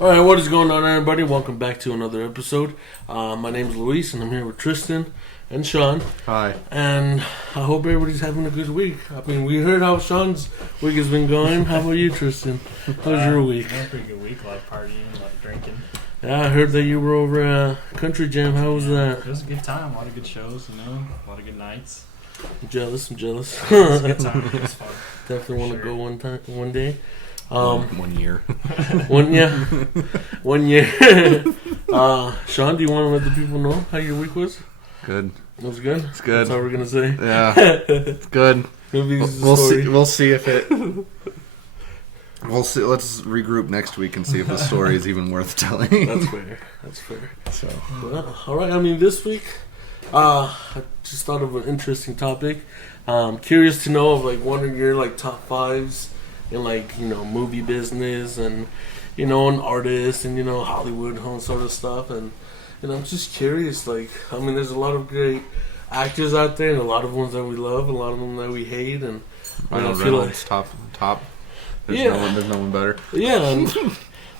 Alright, what is going on, everybody? Welcome back to another episode. My name is Luis, and I'm here with Tristan and Sean. Hi. And I hope everybody's having a good week. I mean, we heard how Sean's week has been going. How about you, Tristan? How's your week? I had a pretty good week. A lot of partying, a lot of drinking. Yeah, I heard that you were over at Country Jam. How was that? It was a good time. A lot of good shows, a lot of good nights. I'm jealous. It was a good time. It was fun. Definitely want to go one day. 1 year. 1 year. Sean, do you want to let the people know how your week was? Good. It was good? It's good. That's all we're going to say? Yeah. It's good. We'll see. We'll see if it... We'll see. Let's regroup next week and see if the story is even worth telling. That's fair. So. Well, all right. I mean, this week, I just thought of an interesting topic. Curious to know of what are your top fives in movie business and and artists and Hollywood and sort of stuff. And I'm just curious. There's a lot of great actors out there, and a lot of ones that we love, a lot of them that we hate, and I feel like top. There's no one better. Yeah, and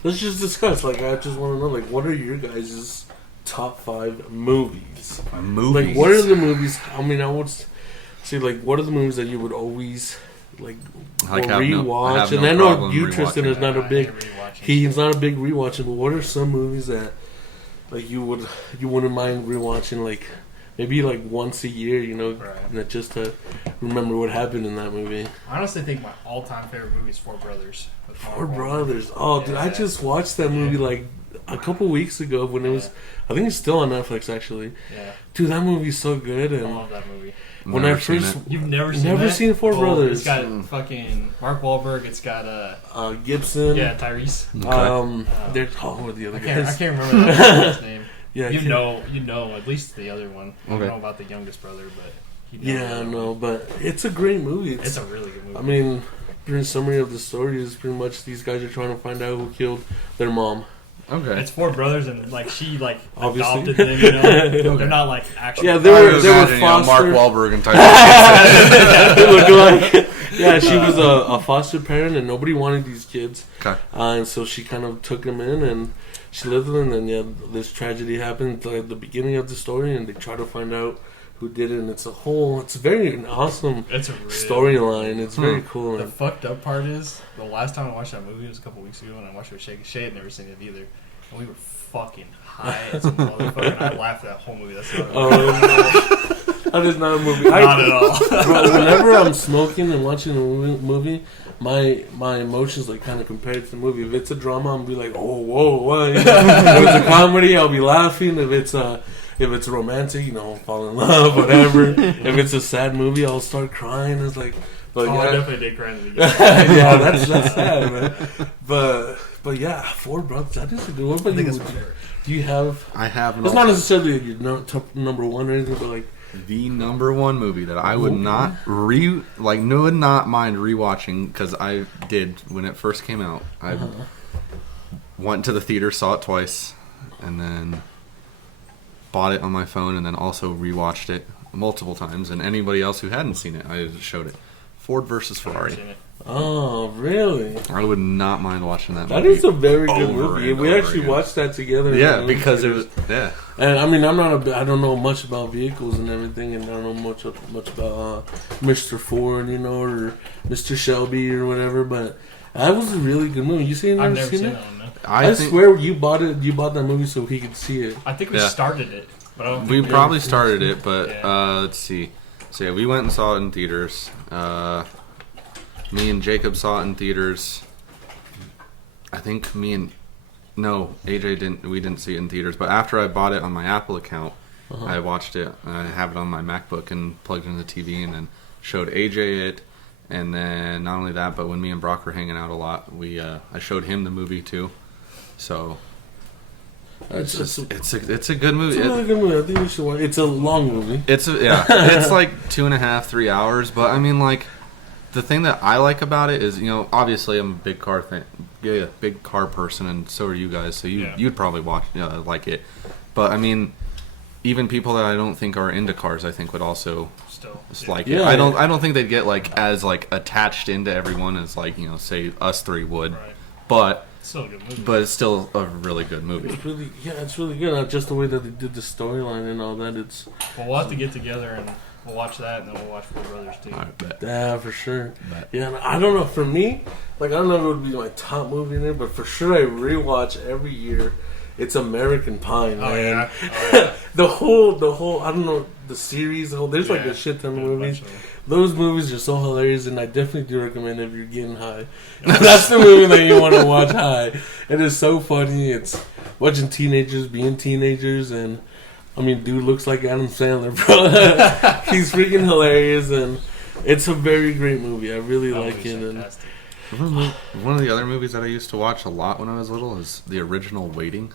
let's just discuss. I just want to know, what are your guys' top 5 movies? Movies. What are the movies? I would say, what are the movies that you would always rewatch? And I know you, Tristan, is not a big. He's not a big rewatcher, but what are some movies that you wouldn't mind rewatching? Maybe once a year, Right. just to remember what happened in that movie. I honestly think my all-time favorite movie is Four Brothers. Four Brothers. Oh, dude, I just watched that movie a couple weeks ago when it was. I think it's still on Netflix actually. Yeah. Dude, that movie's so good. And I love that movie. when I first, You've never seen Four Brothers. It's got fucking Mark Wahlberg. It's got Gibson. yeah, Tyrese. Okay. There's what are the other I guys? can't remember that guy's name. Yeah, you know at least the other one. I don't know about the youngest brother, but yeah, no, but it's a great movie. It's a really good movie. Brief summary of the story is pretty much these guys are trying to find out who killed their mom. Okay. It's Four Brothers, and she Obviously. adopted them. They're not actually. Yeah, they were foster. Mark Wahlberg and Tyrese. They look yeah, she was a foster parent, and nobody wanted these kids. Okay. And so she kind of took them in, and she lived with them. And then this tragedy happened at the beginning of the story, and they try to find out who did it. And it's very awesome. It's a really storyline. It's very cool. The fucked up part is the last time I watched that movie was a couple weeks ago, and I watched it with Shake. Shay had never seen it either, and we were fucking high as a motherfucker. And I laughed at that whole movie. That's not that is not a movie. Not at all. Bro, whenever I'm smoking and watching a movie, my emotions kind of compared to the movie. If it's a drama, I'm be like, oh, whoa, what? If it's a comedy, I'll be laughing. If it's romantic, I'll fall in love, whatever. If it's a sad movie, I'll start crying. It's I definitely did cry in the beginning. Yeah, that's sad, man. But yeah, Four Brothers, that is a good one. What about you? Do you have? I have. It's not necessarily your top number one or anything, but the number one movie that I would not would not mind rewatching, because I did when it first came out. I went to the theater, saw it twice, and then bought it on my phone, and then also rewatched it multiple times. And anybody else who hadn't seen it, I showed it. Ford versus Ferrari. Oh, really? I would not mind watching that movie. That is a very good movie. We actually watched that together. Yeah, because it was. Yeah. And I don't know much about vehicles and everything, and I don't know much about Mr. Ford, or Mr. Shelby or whatever. But that was a really good movie. You seen it? I've never seen it. I swear you bought it. You bought that movie so he could see it. I think we started it, but I don't think we probably started it. But let's see. So yeah, we went and saw it in theaters. Me and Jacob saw it in theaters. I think AJ didn't. We didn't see it in theaters. But after I bought it on my Apple account, I watched it. I have it on my MacBook and plugged it into the TV, and then showed AJ it. And then not only that, but when me and Brock were hanging out a lot, I showed him the movie too. So it's a good movie. It's a really good movie. I think we should watch. It's a long movie. It's 2.5-3 hours. But the thing that I like about it is, obviously I'm a big car big car person, and so are you guys. So you'd probably watch, like it. But even people that I don't think are into cars, I think would also like it. I don't think they'd get as attached into everyone as say us three would. Right. But It's still a good movie. but it's still a really good movie. It's really good. Not just the way that they did the storyline and all that. It's Well, we'll have to get together and we'll watch that, and then we'll watch Four Brothers too. All right, bet. yeah, for sure. Bet. Yeah, and I don't know. For me, like I don't know if it would be my top movie in there, but for sure I rewatch every year. It's American Pie, man. Oh yeah. Oh, yeah. the whole. I don't know the series. There's like Yeah, a shit ton of there's a movies. bunch of them. Those movies are so hilarious, and I definitely do recommend if you're getting high. That's the movie that you want to watch high. It is so funny. It's watching teenagers being teenagers, and I mean, dude looks like Adam Sandler, bro. He's freaking hilarious, and it's a very great movie. I really That like movie's it. And fantastic. One of the other movies that I used to watch a lot when I was little is the original Waiting.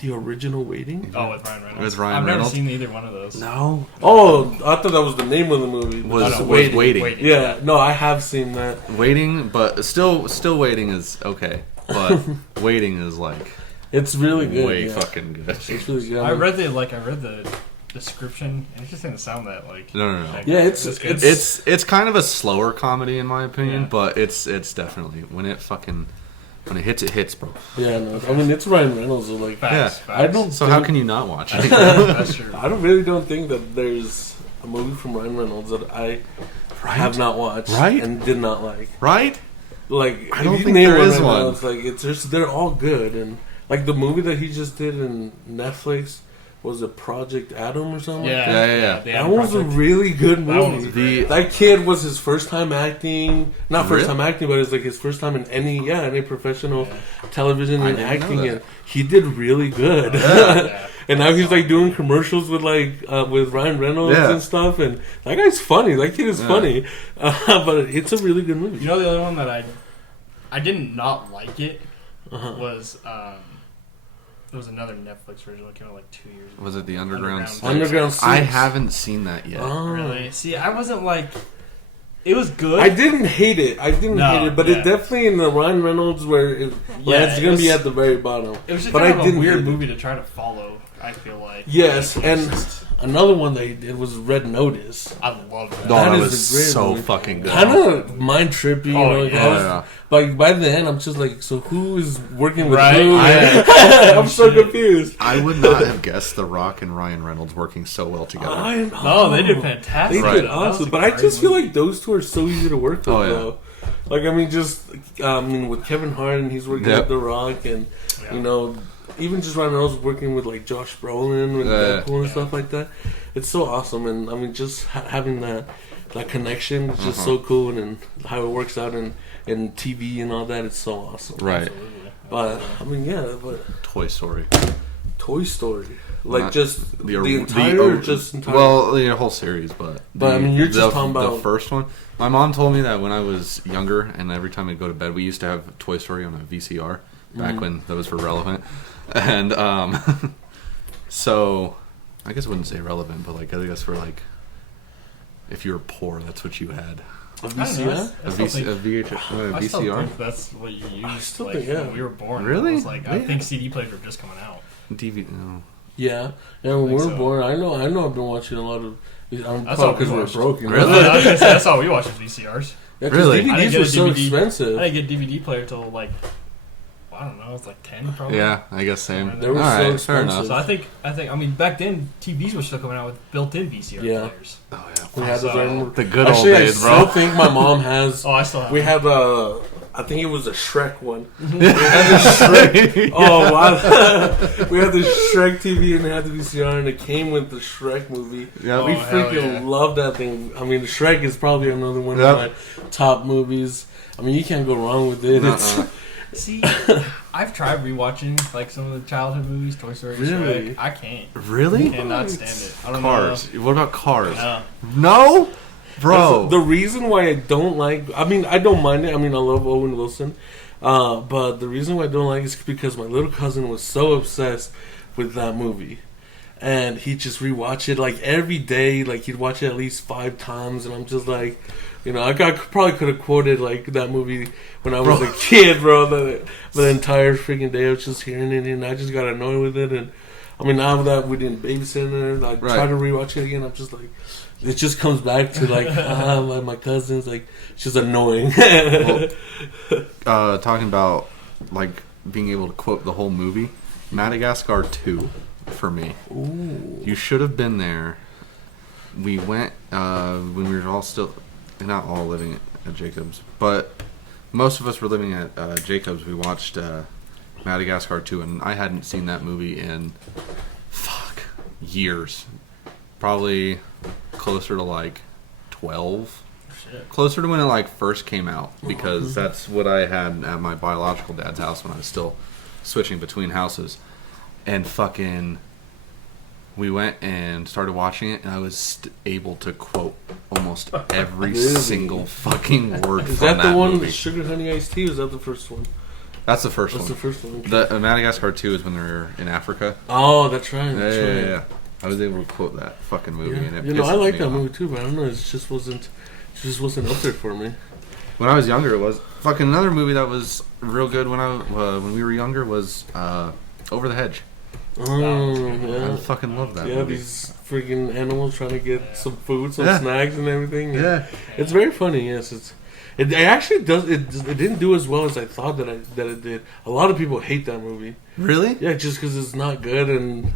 the original Waiting. Oh, with Ryan Reynolds. With Ryan I've Reynolds? never seen either one of those. No, Oh, I thought that was the name of the movie. was Waiting. Waiting. Yeah, no, I have seen that. Waiting, but still Waiting is okay. But Waiting is like It's really good. way yeah. fucking good. It's really good. I read the description, and it just didn't sound that like. No. that Yeah, good. it's- That's good. It's kind of a slower comedy in my opinion, Yeah. but it's definitely when it hits, bro. Yeah, no, I mean it's Ryan Reynolds. So like, Facts, Yeah. facts. I don't. So think, how can you not watch it? That's true. I really don't think that there's a movie from Ryan Reynolds that I have not watched Right? and did not like. Right? Like, I if don't you think name there Ryan is one. Reynolds, like they're all good, and like the movie that he just did in Netflix was it Project Adam or something? Yeah, Yeah. The That Adam was a Project. really good That one movie. was great. That kid was his first time acting. Not first Really? time acting, but it's like his first time in any professional Yeah. television I and didn't know acting. that. And he did really good. Yeah. And now he's like doing commercials with with Ryan Reynolds Yeah. and stuff. And that guy's funny. That kid is Yeah. funny. But it's a really good movie. You know the other one that I didn't not like it Uh-huh. was there was another Netflix original that came out like 2 years ago. Was it the Underground? Underground. Six? Underground I Six. haven't seen that yet. Oh. Really? See, I wasn't like. It was good. I didn't hate it. No, hate it, but yeah. it definitely in the Ryan Reynolds where it's it gonna was- be at the very bottom. It was just but kind I of a didn't weird hate it. movie to try to follow. I feel like. Yes, It and was just- another one that he did was Red Notice. I love that. No, That that is was a great so movie. fucking good. Kind of mind trippy, you Oh, know. yeah. I was- Yeah. Like by the end, I'm just like, so who is working with Right. who? I- I'm so Shit. confused. I would not have guessed The Rock and Ryan Reynolds working so well together. No, they did They fantastic. Right. did That was awesome, a but I great just feel movie. like those two are so easy to work with. Oh, yeah. Though. Like I mean, just with Kevin Hart and he's working Yep. with The Rock, and Yeah. you know, even just Ryan Reynolds working with like Josh Brolin and Yeah. Deadpool and Yeah. stuff like that. It's so awesome, and I mean, just having that connection is just Uh-huh. so cool, and how it works out in TV and all that. It's so awesome. Right. Absolutely. But I mean, yeah, but Toy Story. Toy Story, like Not just the or- entire, or just entire. Well, the whole series, but But, I mean, you're just talking the about- first one. My mom told me that when I was younger, and every time I'd go to bed, we used to have Toy Story on a VCR back when those were relevant, and so I guess I wouldn't say relevant, but like I guess for like if you were poor, that's what you had. a I don't know, VCR. A, I still VC, think- a VH, I still VCR, think that's what you used. I still like, think, yeah. when we were born. Really? It was like I Yeah. think CD players were just coming out. DVD. No. Yeah, when we think were so. born, I know. I've been watching a lot of. I'm That's probably all we because we're watched. broken. Really? I was gonna say, that's all we watched was VCRs. Yeah, 'cause Really? I didn't DVDs get were a so DVD. expensive. I didn't get DVD player till like I don't know, it's like 10 probably. Yeah, I guess same. They were so Alright, fair expensive. enough. So I think I mean back then TVs were still coming out with built-in VCR Yeah. players. Oh We yeah, had those. So- I remember. the good Actually, old days, I still bro. think my mom has. Oh, I still have. We them. have I think it was a Shrek one. Shrek. Oh wow! We had the Shrek TV and it had the VCR, and it came with the Shrek movie. Yeah, We Oh, hell freaking yeah. love that thing. I mean, the Shrek is probably another one Yep. of my top movies. I mean, you can't go wrong with it. It's, Nuh-uh. See, I've tried rewatching like some of the childhood movies, Toy Story, and Really? Shrek. I can't. Really? Cannot stand it. I don't Cars. What about Cars? know. No, bro. The reason why I don't like, I mean, I don't mind it. I mean, I love Owen Wilson. But the reason why I don't like it is because my little cousin was so obsessed with that movie. And he'd just rewatch it like every day. Like he'd watch it at least 5 times. And I'm just like, you know, probably could have quoted like that movie when I was a kid, bro. The entire freaking day I was just hearing it and I just got annoyed with it. And I mean, now that we didn't babysit it, I try Right. to rewatch it again. I'm just like, it just comes back to like my cousins, like it's just annoying. Talking about like being able to quote the whole movie. Madagascar 2 for me. Ooh. You should have been there. We went when we were all still, not all living at Jacobs, but most of us were living at Jacobs. We watched Madagascar 2, and I hadn't seen that movie in years. Probably closer to like 12. Shit. Closer to when it like first came out, because that's what I had at my biological dad's house when I was still switching between houses. And fucking, we went and started watching it, and I was able to quote almost every Really? single fucking word Is from that the one movie. with Sugar Honey Iced Tea? Or is that the first one? That's the first That's one. the first one. The Madagascar 2 is when they're in Africa. Oh, that's right. Yeah, That's yeah, right. yeah, yeah. I was able to quote that fucking movie, and Yeah. it You know, I pisses like me that off. movie too, but I don't know. It just wasn't up there for me. When I was younger, it was fucking another movie that was real good when we were younger was Over the Hedge. Oh, I yeah. fucking love that Yeah, movie. these freaking animals trying to get some food, some Yeah. snacks, and everything. Yeah. It's very funny. Yes, it actually does. It didn't do as well as I thought that it did. A lot of people hate that movie. Really? Yeah, just because it's not good.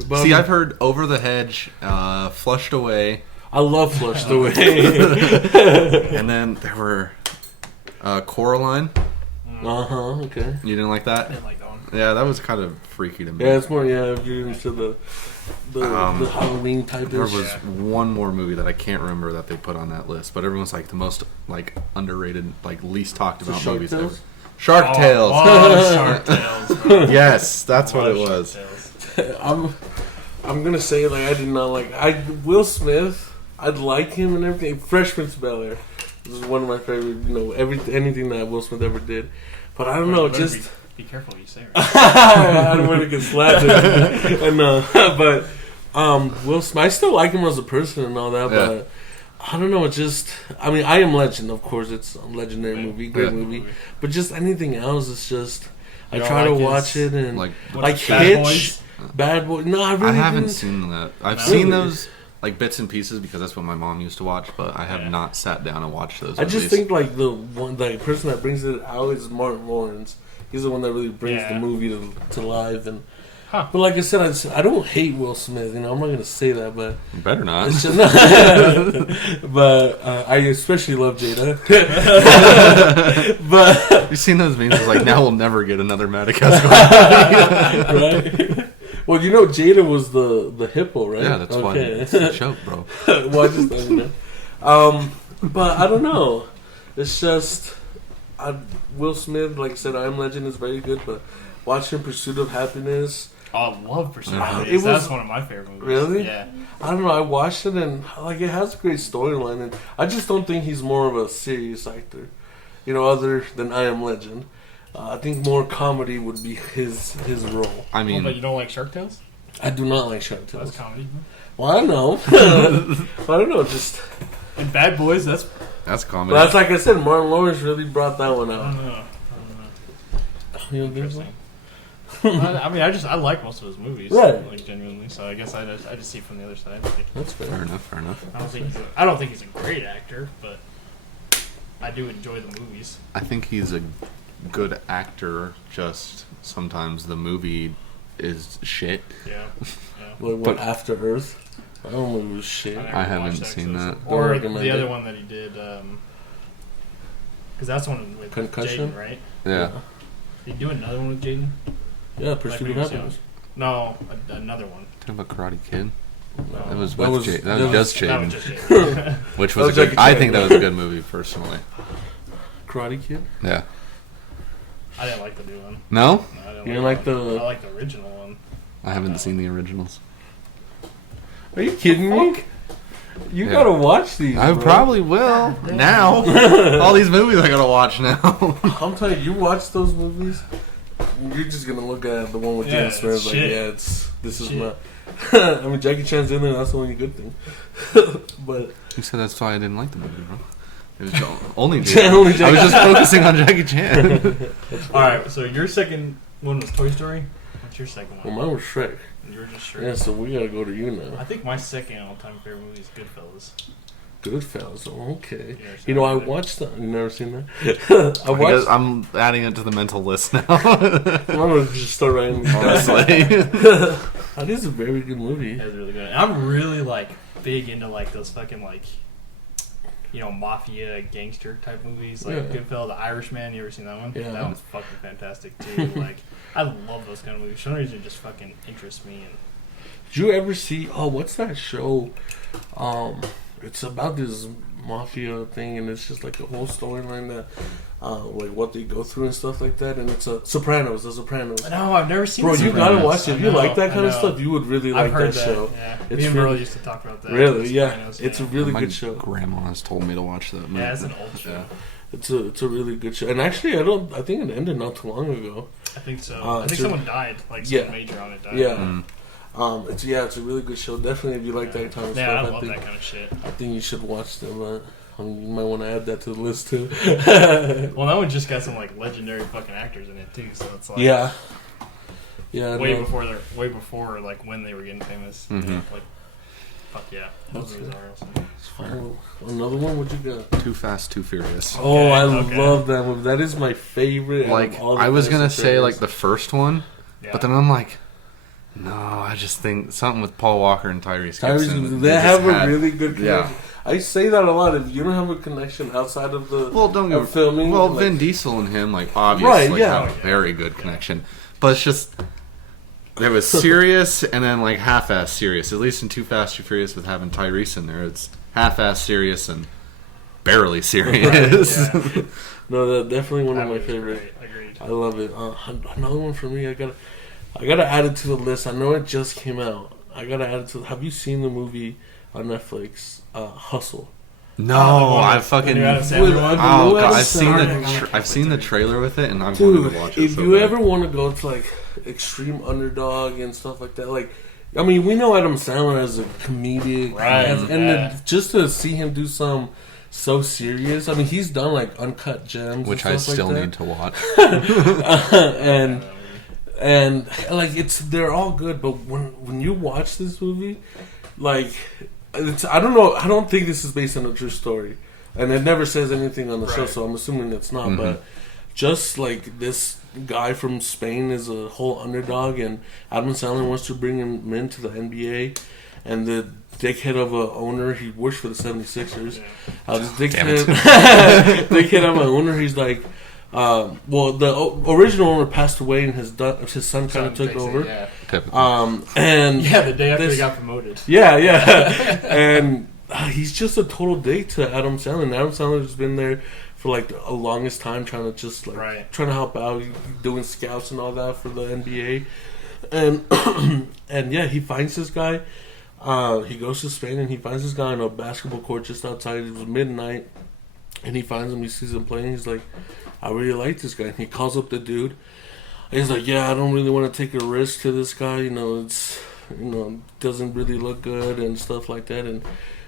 But See, I've heard Over the Hedge, Flushed Away, I love Flushed Away. and then there were Coraline. Okay. You didn't like I that? didn't like that one. Yeah, that was kind of freaky to me. Yeah, it's more. Yeah, if you're into the Halloween type. There of was one more movie that I can't remember that they put on that list, but everyone's like the most like underrated, like least talked about Shark movies Tales? ever. Shark Tales. Oh, Shark Tales. Bro. Yes, that's what it Love was. Shark Tales. I'm gonna say like I did not like Will Smith. I'd like him and everything. Fresh Prince of Bel Air. This is one of my favorite. Anything that Will Smith ever did. But I don't know. You better Just be careful what you say. Right? I don't want to get slapped. But Will Smith. I still like him as a person and all that. Yeah. But I don't know. It's just. I mean, I Am Legend. Of course, it's a legendary movie, great Yeah. movie. But just anything else, it's just. I You don't try to like watch his- it and Like like Bad Hitch, Boys? Bad Boy. No, I really I haven't didn't. seen that. I've No. seen Really? those like bits and pieces because that's what my mom used to watch, but I have Yeah. not sat down and watched those. I just movies. think like the person that brings it out is Martin Lawrence. He's the one that really brings Yeah. the movie to life. And Huh. but like I said, I don't hate Will Smith. I'm not gonna say that, but You better not. it's just but I especially love Jada. But You seen those memes? It's like now we'll never get another Madagascar. right. Well, Jada was the hippo, right? Yeah, that's why okay. it's a joke, bro. Well, I just don't know. But I don't know. It's just Will Smith, like I said, I Am Legend is very good, but watching Pursuit of Happiness, Oh, I love Pursuit of It Happiness. was- That's one of my favorite movies. Really? Yeah. I don't know. I watched it and like it has a great storyline, and I just don't think he's more of a serious actor, other than I Am Legend. I think more comedy would be his role. I Oh, mean, but you don't like Shark Tales? I do not like Shark That's Tales. comedy. Well, I know. I don't know. Just And Bad Boys, that's... that's but comedy. that's like I said. Martin Lawrence really brought that one I out. don't know. You don't think so? Interesting. I mean, I like most of his movies, Right. like genuinely. So I guess I just see it from the other side. That's fair. Fair enough. Fair enough. I don't think he's a great actor, but I do enjoy the movies. I think he's a good actor. Just sometimes the movie is shit. Yeah. Like what, But- After Earth? I don't know. It was shit. never I haven't watched seen so- that. Or Don't recommend the other it. one that he did, because that's one with Concussion? Jaden, right? Yeah. Did he do another one with Jaden? Yeah, Pursuit Like of when he was Happiness. No, another one. Talking about Karate Kid. No. That was That with was- That that was just That was Jaden, just Jaden. which That was was a good. Jackie I Chan. think that was a good movie personally. Karate Kid. Yeah. I didn't like the new one. No, No, I didn't You didn't like that the- one. I like the original one. I haven't seen the originals. Are you kidding me? You Yeah. gotta watch these. I bro. probably will now. All these movies I gotta watch now. I'm telling you, watch those movies. You're just gonna look at the one with Yeah, Jaden Smith it's like, shit. this is Shit. not. I mean, Jackie Chan's in there. That's the only good thing. But You said that's why I didn't like the movie, bro. It was only Only Jackie. I Jackie. was just focusing on Jackie Chan. All right, so your second one was Toy Story. What's your second well, one? mine was Shrek. And yours is Shrek. Yeah, so we gotta go to you I now. think my second all-time favorite movie is Goodfellas. Goodfellas. Oh, okay. You never seen You know, that I either? watched that. You never seen that? I watched. I'm adding it to the mental list now. I'm gonna just start writing. Honestly. That is a very good movie. That was really good. And I'm really like big into like those fucking like, you know, mafia gangster type movies like Yeah. Goodfellas, The Irishman. You ever seen that one? Yeah. That one's fucking fantastic too. Like I love those kind of movies. For some reason, it just fucking interests me. And Did you ever see? Oh, what's that show? It's about this mafia thing, and it's just like a whole storyline that, like what they go through and stuff like that. And it's a Sopranos. The Sopranos. no, I've never seen. Bro, you Sopranos. gotta watch it. If you I know, like that I kind of know. stuff, you would really I've like heard that show. Yeah, It's me and really- Merle used to talk about that. Really, The yeah. Sopranos, It's a yeah. really My good show. grandma has told me to watch that movie. Yeah, it's an old show. Yeah. It's a really good show. And actually, I think it ended not too long ago. I think so. I I think it's a- someone died. Like Yeah. some major on it died. Yeah. Mm. It's a really good show. Definitely, if you like that kind of Yeah, I stuff, love that kind of shit. I think you should watch them. But I mean, you might want to add that to the list too. Well, that one just got some like legendary fucking actors in it too. So it's like Yeah. Yeah. way no. before like when they were getting famous. Mhm. You know, like fuck yeah, those That's movies good. are awesome. Oh, another one? What you got? Too Fast, Too Furious. Oh, I okay. love that movie. That is my favorite. out Like, of all the I was Fast gonna and say, like, Furious. the first one, Yeah. but then I'm like, no, I just think something with Paul Walker and Tyrese Gibson. They just have a had- really good connection. Yeah. I say that a lot. If you don't have a connection outside of the Well, don't of get filming, Well, like- Vin Diesel and him, like, obviously, Right, yeah. have a very good connection. But it's just, it was serious and then, like, half-ass serious. At least in Too Fast, Too Furious with having Tyrese in there, it's half-ass serious and barely serious. Yeah. No, that's definitely one of That my movie's favorite. great. Agreed. I love it. Another one for me. I gotta add it to the list. I know it just came out. I gotta add it to. Have you seen the movie on Netflix, Hustle? No, Oh, the one I with- fucking... the new Adam Sandler With- one? Oh, Blue God, Adam I've seen the trailer with it, and I've Dude, wanted to watch it if so you bad. ever want to go to like extreme underdog and stuff like that, like I mean, we know Adam Sandler as a comedic, Right, and yeah. just to see him do some so serious. I mean, he's done like Uncut Gems, Which and I stuff still like need to watch. and and like they're all good, but when you watch this movie, like I don't know, I don't think this is based on a true story, and it never says anything on the show, Right. so I'm assuming it's not. Mhm. But just like this guy from Spain is a whole underdog, and Adam Sandler wants to bring him into the NBA, and the dickhead of a owner, he works for the 76ers. This Damn it. dickhead of an owner, he's like, well, the original owner passed away, and his son kind of took over. Yeah. Typical. And Yeah, the day after This- he got promoted. yeah, and he's just a total dick to Adam Sandler. And Adam Sandler's been there for like the longest time, trying to just like Right. trying to help out, doing scouts and all that for the NBA. And and yeah, he finds this guy. He goes to Spain and he finds this guy on a basketball court just outside. It was midnight, and he finds him. He sees him playing. He's like, "I really like this guy." And he calls up the dude. He's like, "Yeah, I don't really want to take a risk to this guy. Doesn't really look good and stuff like that." And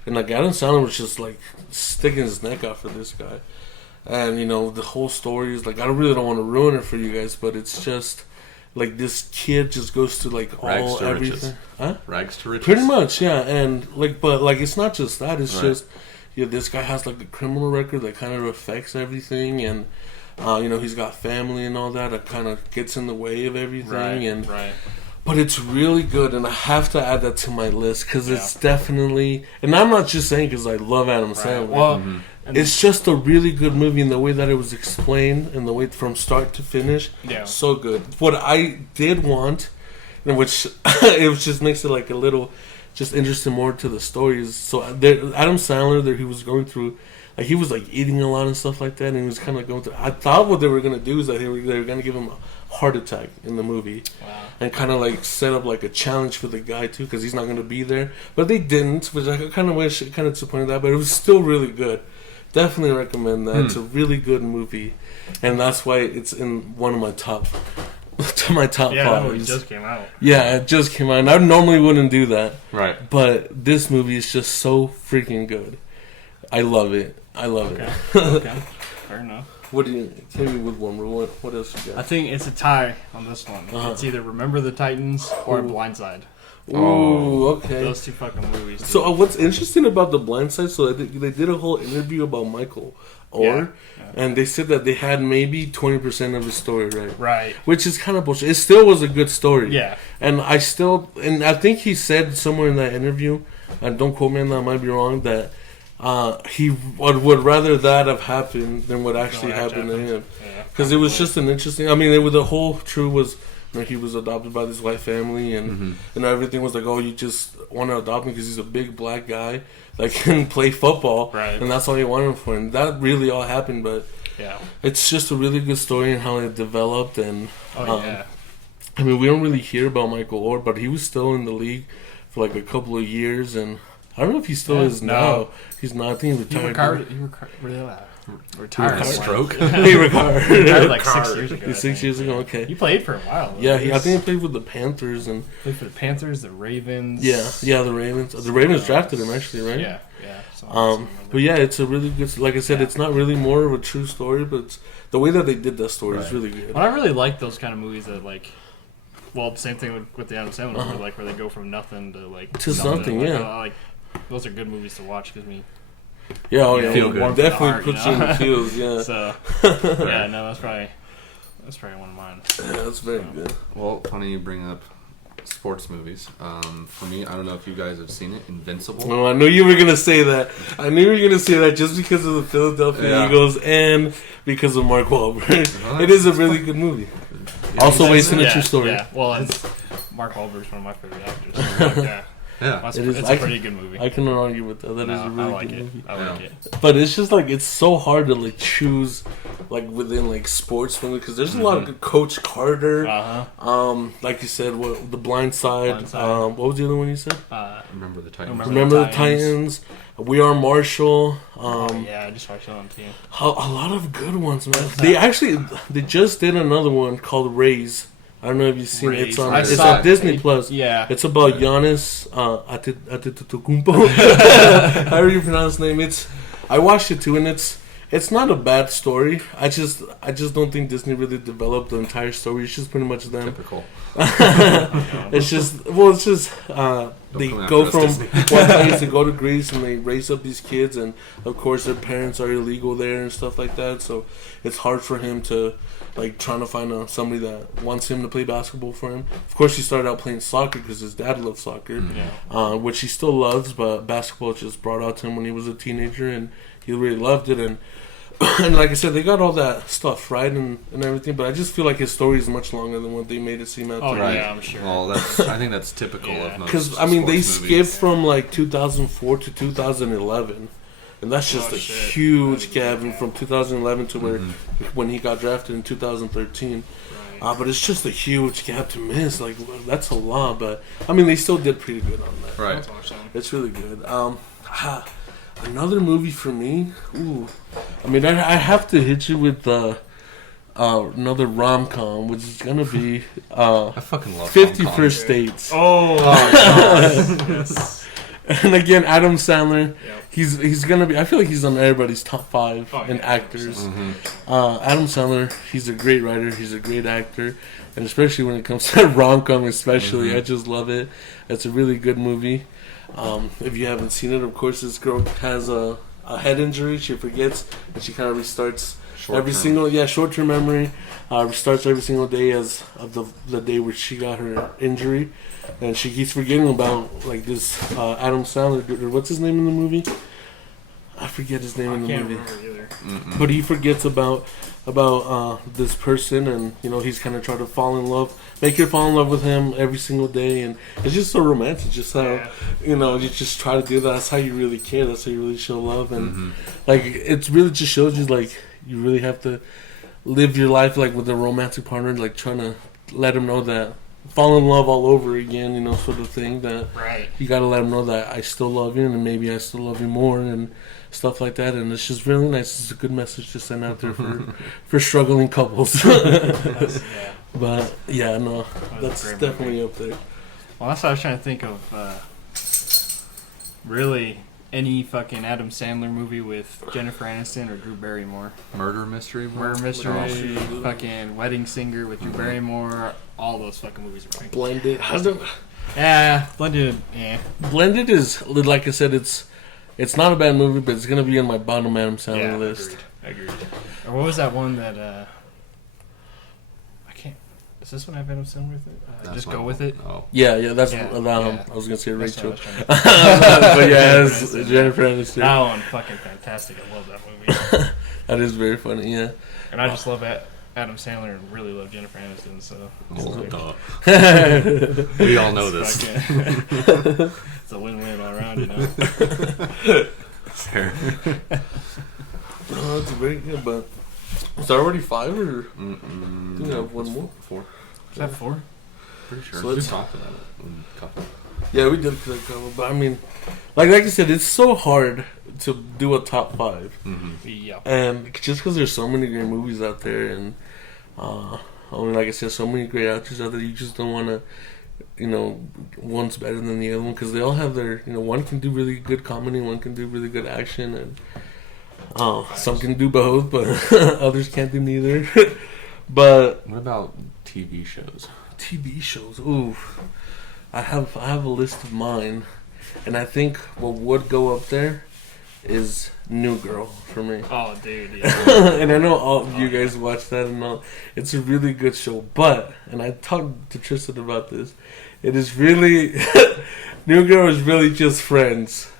like Adam Sandler was just like sticking his neck out for this guy. And the whole story is like, I don't want to ruin it for you guys, but it's just like this kid just goes to like Rags all to everything. riches. Huh? Rags to riches. Pretty much, yeah. And but it's not just that. It's Right. just this guy has like a criminal record that kind of affects everything, and he's got family and all that kind of gets in the way of everything. Right. And Right. but it's really good, and I have to add that to my list because it's definitely. And I'm not just saying because I love Adam Sandler. Well, Mhm. and- It's just a really good movie in the way that it was explained and the way from start to finish. Yeah. So good. What I did want, and which it just makes it like a little just interesting more to the stories. So Adam Sandler, he was going through, like he was like eating a lot and stuff like that, and he was kind of going through. I thought what they were gonna do is that they were gonna give him a heart attack in the movie. Wow. And kind of like set up like a challenge for the guy too, because he's not going to be there. But they didn't, which I kind of wish, kind of disappointed that. But it was still really good. Definitely recommend that. It's a really good movie, and that's why it's in one of my top, to my top Yeah, that movie fives. just came out. Yeah, it just came out. And I normally wouldn't do that, Right. but this movie is just so freaking good. I love it. I love Okay. it. Okay. Fair enough. What do you hit me with one? What else you I got? think it's a tie on this one. Uh-huh. It's either Remember the Titans or Ooh. Blindside. Ooh, okay. Those two fucking movies. Dude. So what's interesting about The Blind Side? So they did a whole interview about Michael Orr, and they said that they had maybe 20% of his story right. Right. Which is kind of bullshit. It still was a good story. Yeah. And I think he said somewhere in that interview, and don't quote me on that, I might be wrong, that he would rather that have happened than what actually happened to him. Because it was just an interesting. I mean, the whole truth was. He was adopted by this white family, and everything was like, oh, you just want to adopt him because he's a big black guy that can play football, right? And that's all you want him for. And that really all happened, but it's just a really good story and how it developed. And I mean, we don't really hear about Michael Orr, but he was still in the league for like a couple of years, and I don't know if he still is now. He's not. I think he retired. Retired. Stroke. He retired like 6 years ago. 6 years ago, okay. He played for a while. Though. Yeah, I think he played with the Panthers and played for the Panthers, the Ravens. Yeah, the Ravens. The Ravens drafted him actually, right? Yeah. But yeah, it's a really good. Like I said, it's not really more of a true story, but it's, the way that they did that story is really good. Well, I really like those kind of movies that like. Well, same thing with the Adam Sandler movie, like where they go from nothing to like to something. Like, yeah, like those are good movies to watch because me. Yeah, oh yeah, feel good. Definitely puts you in the feels. Yeah. So yeah, no, that's probably one of mine. Yeah, that's very good. Well, funny you bring up sports movies. For me, I don't know if you guys have seen it, Invincible. Oh, I knew you were gonna say that. I knew you were gonna say that just because of the Philadelphia Eagles and because of Mark Wahlberg. It is a really good movie. Also based on a true story. Yeah, well, it's Mark Wahlberg's one of my favorite actors. So, yeah, it's a pretty good movie. I cannot argue with that. That is a really good movie. I like it. But it's just like it's so hard to like choose like within like sports because there's a lot of good. Coach Carter. Like you said, The Blind Side. What was the other one you said? Remember the Titans. Remember the Titans. We Are Marshall. I just watched it on TV. A lot of good ones, man. They just did another one called Raise. I don't know if you've seen it. It's on Disney Plus. Yeah. It's about Giannis Antetokounmpo. How do you pronounce his name? I watched it too, and it's not a bad story. I just don't think Disney really developed the entire story. It's just pretty much them. Typical. It's just they go from one place to go to Greece and they raise up these kids, and of course their parents are illegal there and stuff like that. So it's hard for him to like trying to find somebody that wants him to play basketball for him. Of course, he started out playing soccer because his dad loved soccer, which he still loves. But basketball just brought out to him when he was a teenager, and he really loved it. And like I said, they got all that stuff right and everything. But I just feel like his story is much longer than what they made it seem out. Oh, right. Yeah, I'm sure. Well, I think that's typical of most. Because I mean, they skipped from like 2004 to 2011. And that's just a huge gap from 2011 to when he got drafted in 2013. Right. But it's just a huge gap to miss. Like, that's a lot. But, I mean, they still did pretty good on that. Right. That's awesome. It's really good. Another movie for me? Ooh. I mean, I have to hit you with another rom-com, which is going to be I fucking love 50 rom-coms. First Dates. Oh, yes. And again, Adam Sandler, he's gonna be. I feel like he's on everybody's top 5 in actors. Adam Sandler, he's a great writer. He's a great actor, and especially when it comes to rom-com, I just love it. It's a really good movie. If you haven't seen it, of course, this girl has a head injury. She forgets, and she kind of restarts short-term memory. Restarts every single day as of the day where she got her injury. And she keeps forgetting about like this Adam Sandler dude. What's his name in the movie? I forget his name in the movie. But he forgets about this person, and he's kind of trying to make her fall in love with him every single day, and it's just so romantic. Just how you just try to do that. That's how you really care. That's how you really show love, and like it really just shows you like you really have to live your life like with a romantic partner, like trying to let him know that. Fall in love all over again, sort of thing. That you gotta let them know that I still love you, and maybe I still love you more, and stuff like that. And it's just really nice. It's a good message to send out there for struggling couples. But yeah, no, that's definitely up there. Well, that's what I was trying to think of. Really, any fucking Adam Sandler movie with Jennifer Aniston or Drew Barrymore. Murder Mystery. Fucking Wedding Singer with Drew Barrymore. All those fucking movies are great. Blended. Yeah, Blended. Yeah. Blended is, like I said, it's not a bad movie, but it's gonna be in my bottom Adam Sandler list. Agreed. Or what was that one that I can't? Does this one have Adam Sandler with it? Just go with it. Oh, Yeah, that's Yeah, I was gonna say That's what I Rachel, was trying to- but yeah, it's Jennifer Aniston. That one fucking fantastic. I love that movie. That is very funny. Yeah. And I just love Adam Sandler and really love Jennifer Aniston. So duh. We all know this. It's a win-win all around, you know. Fair. Oh, that's very good. But is there already 5 or? Mm-mm, Do we have one more? 4. Is that 4? Pretty sure. So We let's- talked about it. in couple. Yeah, we did that cover, but I mean, like I said, it's so hard to do a top 5, Mm-hmm. Yeah. and just because there's so many great movies out there, and I mean, like I said, so many great actors out there, you just don't want to, one's better than the other one because they all have their, one can do really good comedy, one can do really good action, and some can do both, but others can't do neither. But What about TV shows? TV shows, ooh, I have a list of mine, and I think what would go up there is New Girl for me. Oh, dude. Yeah. And I know all of you guys watch that and all. It's a really good show, but, and I talked to Tristan about this, it is really, New Girl is really just Friends,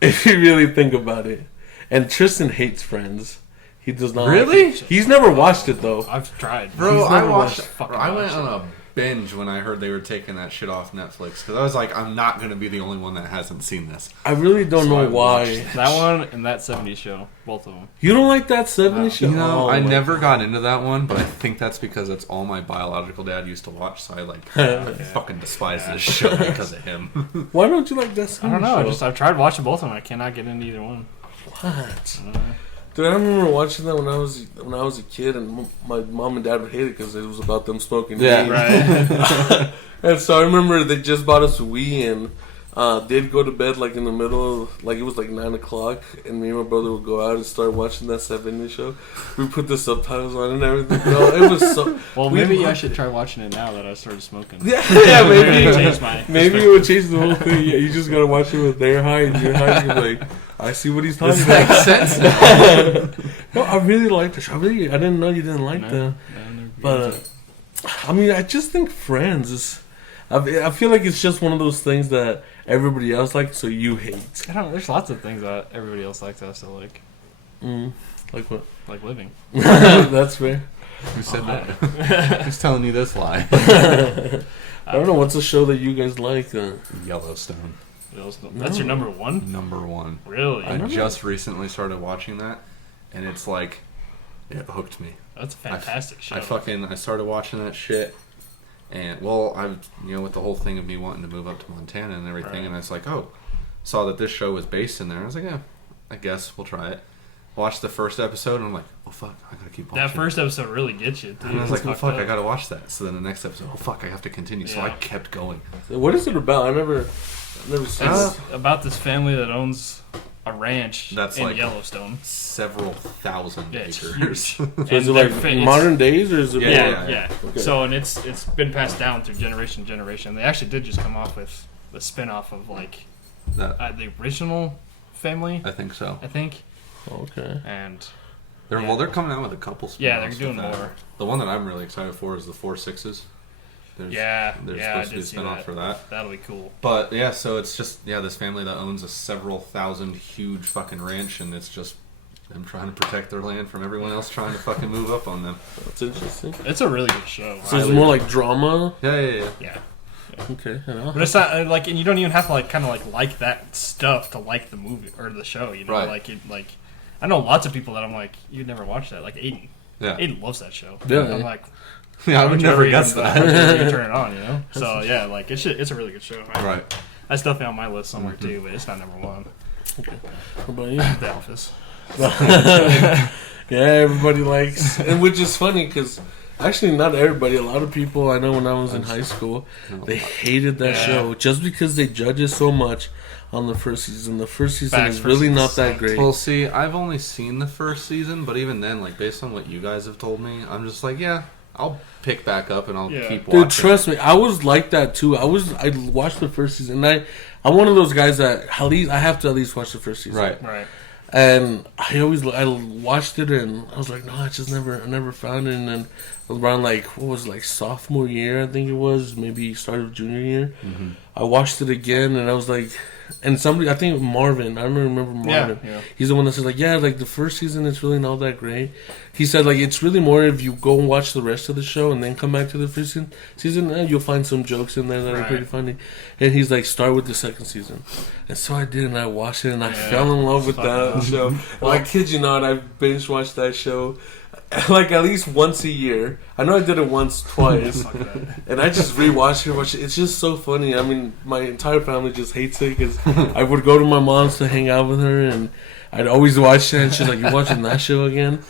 if you really think about it. And Tristan hates Friends. He does not. Really? Like it. He's never watched it though. I've tried. Bro, He's I never watched. watched- fucking I went watched on a binge when I heard they were taking that shit off Netflix because I was like, I'm not gonna be the only one that hasn't seen this. I really don't So know I why. That one and that 70s show. Both of them. You don't like that 70s No. show? You know, Oh I my never God. got into that one, but I think that's because that's all my biological dad used to watch. So I fucking despise this show because of him. Why don't you like that 70s I don't know. show? I've tried watching both of them. I cannot get into either one. What? I don't know. Dude, I remember watching that when I was a kid, and my mom and dad would hate it because it was about them smoking Yeah. weed. Right. And so I remember they just bought us Wii, and they'd go to bed like in the middle, like it was like 9 o'clock, and me and my brother would go out and start watching that 70s show. We put the subtitles on and everything. No, it was so. Well, we maybe I loved should it. try watching it now that I started smoking. Yeah, Maybe change maybe. my Maybe it would change the whole thing. Yeah, you just gotta watch it with their high and your high. You're like, I see what he's talking This about. makes sense now. No, I really liked the show. I didn't know you didn't like No, that. no, But I mean, I just think Friends is. I feel like it's just one of those things that everybody else likes, so you hate. I don't know. There's lots of things that everybody else likes that I still Like what? like living. That's fair. Who said that? Who's telling you this lie? I don't know. What's a show that you guys like? Yellowstone, That's your number one? #1. Really? I just recently started watching that, and it's like, it hooked me. That's a fantastic show. I started watching that shit, and with the whole thing of me wanting to move up to Montana and everything, Right. and I was like, saw that this show was based in there. I was like, yeah, I guess we'll try it. Watched the first episode, and I'm like, oh fuck, I gotta keep watching. That first episode really gets you. Dude. and I was It's like, oh fucked fuck, up. I gotta watch that. So then the next episode, oh fuck, I have to continue. So I Yeah. kept going. What is it about? I've never seen It's it. about this family that owns a ranch That's in like- Yellowstone. Several thousand Yeah, it's acres. So is And it they're like it's- modern days or is it? Yeah, more- Yeah. Okay. So and it's been passed down through generation to generation. They actually did just come off with the spin-off of like That, the original family, I think so. I think, Okay. and They're coming out with a couple. yeah, they're spin-offs doing with that. more. The one that I'm really excited for is the 4 Sixes. There's Yeah, supposed I to be did a see spin-off that. for that. That'll be cool. But yeah, so it's just this family that owns a several thousand huge fucking ranch, and it's just them trying to protect their land from everyone else trying to fucking move up on them. That's interesting. It's a really good show. So it's more like drama. Yeah. Yeah, Okay. I know. but it's not like, and you don't even have to kind of like that stuff to like the movie or the show. You know, Right. I know lots of people that I'm like, you'd never watch that. Like Aiden. Yeah. Aiden loves that show. Yeah. I'm like, Yeah, I would never even- guess I would that. never even turn it on, you know. So yeah, like it's a really good show. Right. That's definitely on my list somewhere Mm-hmm. too, but it's not number one. What about you? The Office. Yeah, everybody likes, and which is funny because actually not everybody. A lot of people I know when I was in high school, they hated that Yeah. show just because they judge it so much on the first season. The first season Facts, is first really season's not that sucked. great. Well, see, I've only seen the first season, but even then, like based on what you guys have told me, I'm just like, yeah, I'll pick back up and I'll keep watching. Dude, trust me, I was like that too. I watched the first season, and I'm one of those guys that at least I have to at least watch the first season. Right. And I watched it, and I was like, no, I never found it. And then around sophomore year, I think it was, maybe start of junior year, I watched it again, and I was like, and somebody, I think Marvin, I don't remember Marvin. Yeah. He's the one that said the first season is really not that great. He said it's really more if you go and watch the rest of the show and then come back to the first season, you'll find some jokes in there that are pretty funny. And he's like, start with the second season. And so I did, and I watched it, and I fell in love with that show. Well, I kid you not, I binge watched that show at least once a year. I know I did it twice, and I just rewatched it. It's just so funny. I mean, my entire family just hates it because I would go to my mom's to hang out with her, and I'd always watch it, and she's like, "You watching that show again?"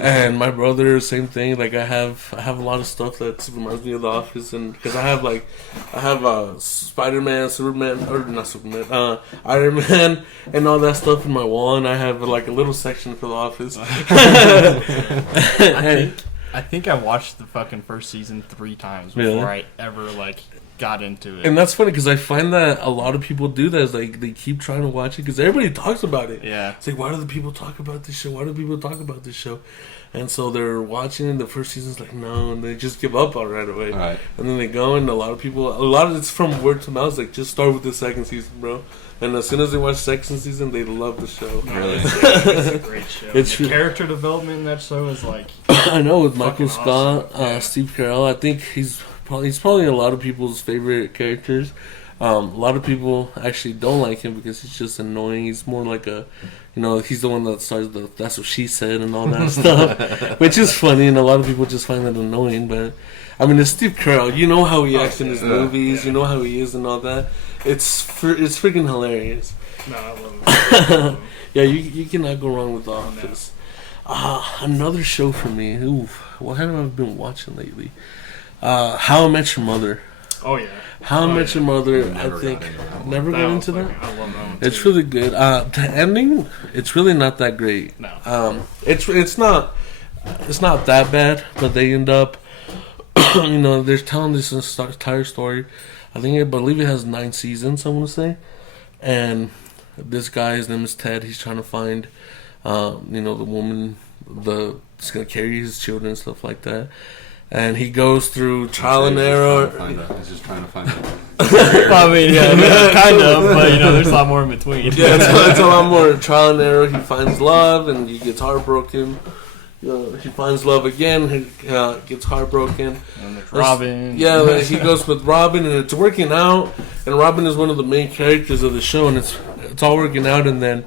And my brother, same thing. Like I have a lot of stuff that reminds me of The Office, and because I have Spider-Man, Superman, or not Superman, Iron Man, and all that stuff in my wall, and I have like a little section for The Office. I think I watched the fucking first season 3 times before I ever got into it. And that's funny because I find that a lot of people do that. Is they keep trying to watch it because everybody talks about it. Yeah. It's like, why do the people talk about this show? Why do people talk about this show? And so they're watching it. The first season's like, no, and they just give up on it right away. Right. And then they go, and a lot of it's from word to mouth. It's like, just start with the second season, bro. And as soon as they watch second season, they love the show. Really? It's a great show. It's the character development in that show is I know, with Michael fucking Scott, awesome. Steve Carell. I think he's probably a lot of people's favorite characters. A lot of people actually don't like him because he's just annoying. He's more like he's the one that starts "That's what she said" and all that stuff, which is funny, and a lot of people just find that annoying. But I mean, it's Steve Carell. You know how he acts in his movies. You know how he is and all that. It's freaking hilarious. No, I love it. Yeah, you cannot go wrong with The Office. Another show for me. Ooh, what have I been watching lately? How I Met Your Mother. Oh yeah. How I Met Your Mother. Never I think got into that one. never got into that. I love that one It's too. really good. The ending, it's really not that great. No. It's not that bad, but they end up, they're telling this entire story. I believe it has 9 seasons, I want to say. And this guy, his name is Ted. He's trying to find, the woman that's going to carry his children and stuff like that. And he goes through trial and error. He's just trying to find it. Well, I mean, yeah, kind of, but there's a lot more in between. Yeah, it's a lot more trial and error. He finds love, and he gets heartbroken. He finds love again. He gets heartbroken. And with Robin. Yeah, he goes with Robin, and it's working out. And Robin is one of the main characters of the show, and it's all working out. And then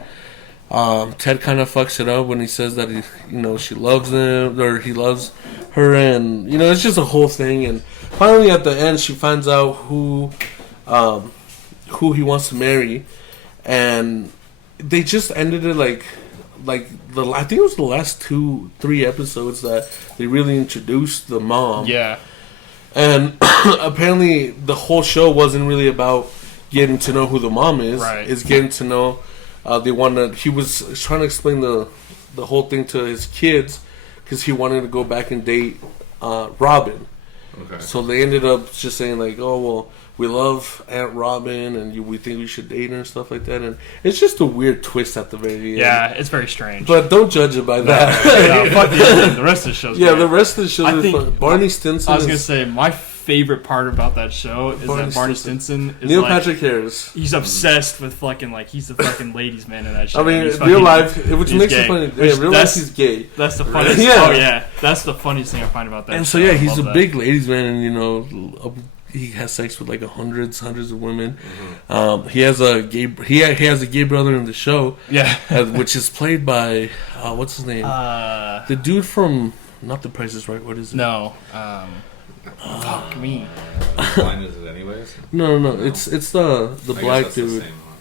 Ted kind of fucks it up when he says that she loves him, or he loves her, and it's just a whole thing. And finally, at the end, she finds out who he wants to marry, and they just ended it I think it was the last 2-3 episodes that they really introduced the mom. Yeah. And apparently the whole show wasn't really about getting to know who the mom is. Right. It's getting to know. He was trying to explain the whole thing to his kids because he wanted to go back and date Robin. Okay. So they ended up just saying oh well, we love Aunt Robin and we think we should date her and stuff like that. And it's just a weird twist at the very end. Yeah, it's very strange. But don't judge it by that. No, fuck the rest of the show's Yeah, great. the rest of the show I is think- fun. Barney Stinson. I was gonna say my favorite part about that show is that Barney Stinson is Neil Patrick Harris. he's obsessed with he's the fucking ladies man in that show. I mean, He's real fucking- life, which he's makes gay. it funny. Which Yeah, real life, he's gay. That's the funniest. Yeah. Oh yeah, that's the funniest thing I find about that. And show. so yeah, I he's love a that. big ladies man, and he has sex with hundreds of women. Mm-hmm. He has a gay brother in the show, Yeah. which is played by what's his name? The dude from not The Price is Right. What is it? No. Fuck me. Which line is it, anyways? No. It's the I black guess that's the dude. same one.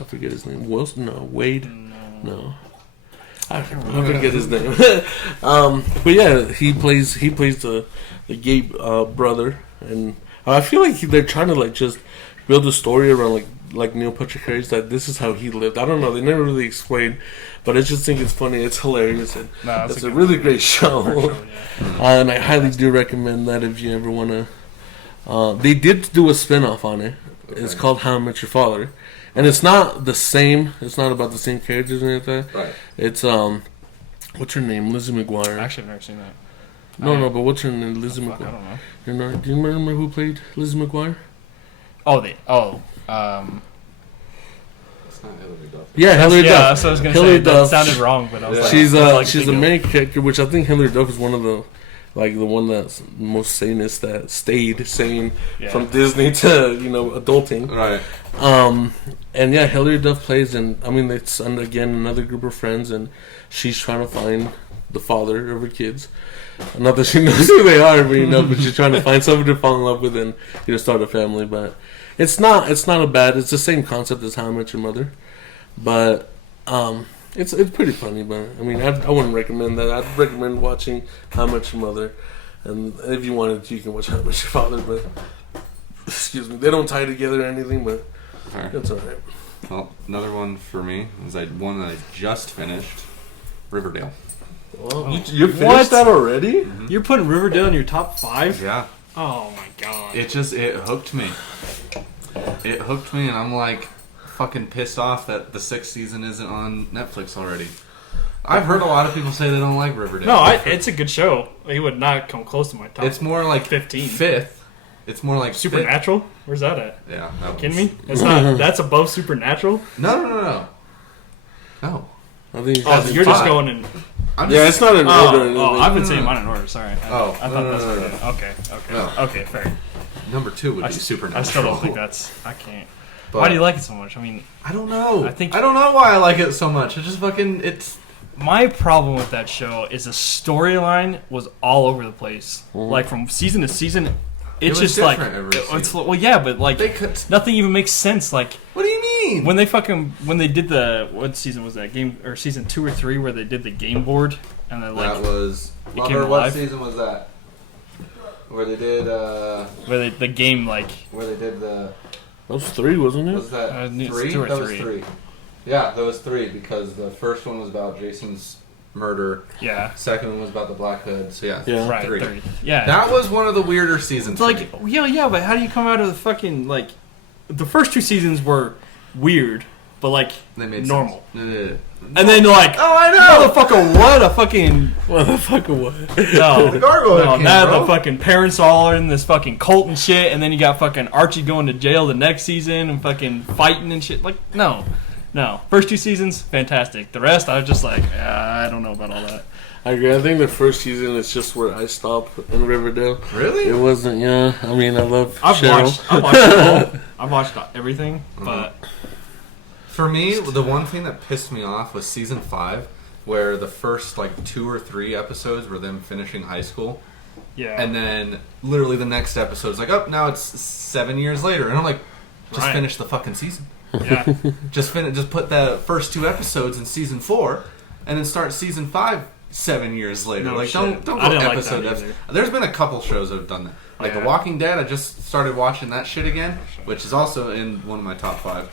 I forget his name. Wilson? No, Wade. No. No. I forget his name. But yeah, he plays the gay brother, and I feel like they're trying to just build a story around like Neil Patrick Harris that this is how he lived. I don't know. They never really explain, but I just think it's funny. It's hilarious, and No, it's a a good really movie. great show. For sure, yeah. And I highly do recommend that if you ever want to. They did do a spin-off on it. It's Okay. called How I Met Your Father, and it's not the same. It's not about the same characters or anything. Right. It's what's her name? Lizzie McGuire. Actually, I've never seen that. No, but what's her name? Lizzie Fuck, I McGuire. don't know. You know, do you remember who played Lizzie McGuire? It's not Hillary Duff. Yeah, Hillary yeah, Duff. that's what I was gonna Hillary say. Duff. That sounded wrong, but I was Yeah. like, She's that's all I could she's think the of. main character, which I think Hillary Duff is one of the one that's most sanest that stayed sane Yeah. from Disney to adulting. Right. And yeah, Hillary Duff plays, and I mean it's again another group of friends, and she's trying to find the father of her kids. Not that she knows who they are, but she's trying to find someone to fall in love with and start a family. But it's not a bad. It's the same concept as How I Met Your Mother, but it's pretty funny. But I mean, I wouldn't recommend that. I'd recommend watching How I Met Your Mother, and if you wanted to, you can watch How I Met Your Father. But excuse me, they don't tie together or anything, but Alright. it's alright. Well, another one for me is one that I just finished, Riverdale. Well, Oh. you finished What? that already? You're putting Riverdale in your top 5? Yeah. Oh my god. It hooked me. It hooked me, and I'm like fucking pissed off that the 6th season isn't on Netflix already. I've heard a lot of people say they don't like Riverdale. No, it's a good show. It would not come close to my top. It's more like 15. 5th. It's more like Supernatural? Where's that at? 5th. Yeah. That Kidding was- me? It's not. That's above Supernatural. No. I think Oh, That's you're just fine. going in. I'm yeah, just, it's not in order. or anything. I've been No, saying no. mine in order. Sorry. Oh, I no, thought no, that's no, what no. Okay. No. Okay. Fair. number 2 would I be s- Supernatural. I still don't think that's. I can't. But Why do you like it so much? I mean, I don't know. I think- I don't know why I like it so much. It's just fucking. It's my problem with that show is the storyline was all over the place. Like from season to season, it's was just like different every it's season. well, yeah, but like they could. nothing even makes sense. Like What do you mean? when they did the what season was that game or season 2 or 3 where they did the game board and then like that was. it came What alive? season was that? Where they did. where the game like Where they did the. That was 3, wasn't it? Was that it's 3? 2 or That was 3. 3. Yeah, that was 3 because the first one was about Jason's murder. yeah Second one was about the Black Hood. So yeah, Yeah. right 3. 30. Yeah. That was one of the weirder seasons. It's like for me. yeah, but how do you come out of the fucking like the first 2 seasons were weird, but like they made normal. sense. They did. And then like Oh, I know. motherfucker, what a fucking What the fuck? What? no. The gargoyle No, came, now bro. the fucking parents all are in this fucking cult and shit, and then you got fucking Archie going to jail the next season and fucking fighting and shit. Like, no. First 2 seasons, fantastic. The rest, I was just like, I don't know about all that. I agree. I think the first season is just where I stopped in Riverdale. Really? It wasn't. Yeah. I mean, I love I've Cheryl. watched it all. I've watched everything, but For me, the one thing that pissed me off was season 5, where the first like 2 or 3 episodes were them finishing high school, yeah. and then literally the next episode is like, oh, now it's 7 years later, and I'm like, just Right. finish the fucking season. yeah. Just put the first 2 episodes in season 4, and then start season 5 7 years later. No like shit. don't I go didn't like episode that to episode. either. There's been a couple shows that have done that. Like Yeah. The Walking Dead, I just started watching that shit again, which is also in one of my top 5.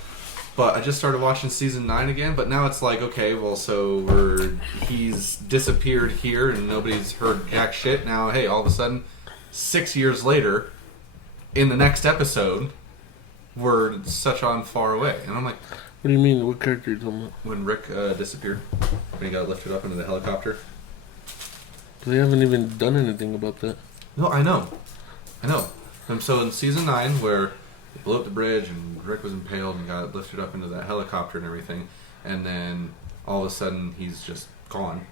But I just started watching season 9 again, but now it's like, okay, well, so he's disappeared here and nobody's heard jack shit. Now, hey, all of a sudden, 6 years later, in the next episode, we're such on far away. And I'm like, What do you mean? What character are you talking about? when Rick disappeared, when he got lifted up into the helicopter. They haven't even done anything about that. No, I know. And so in season 9, where they blew up the bridge and Rick was impaled and got lifted up into that helicopter and everything, and then all of a sudden he's just gone.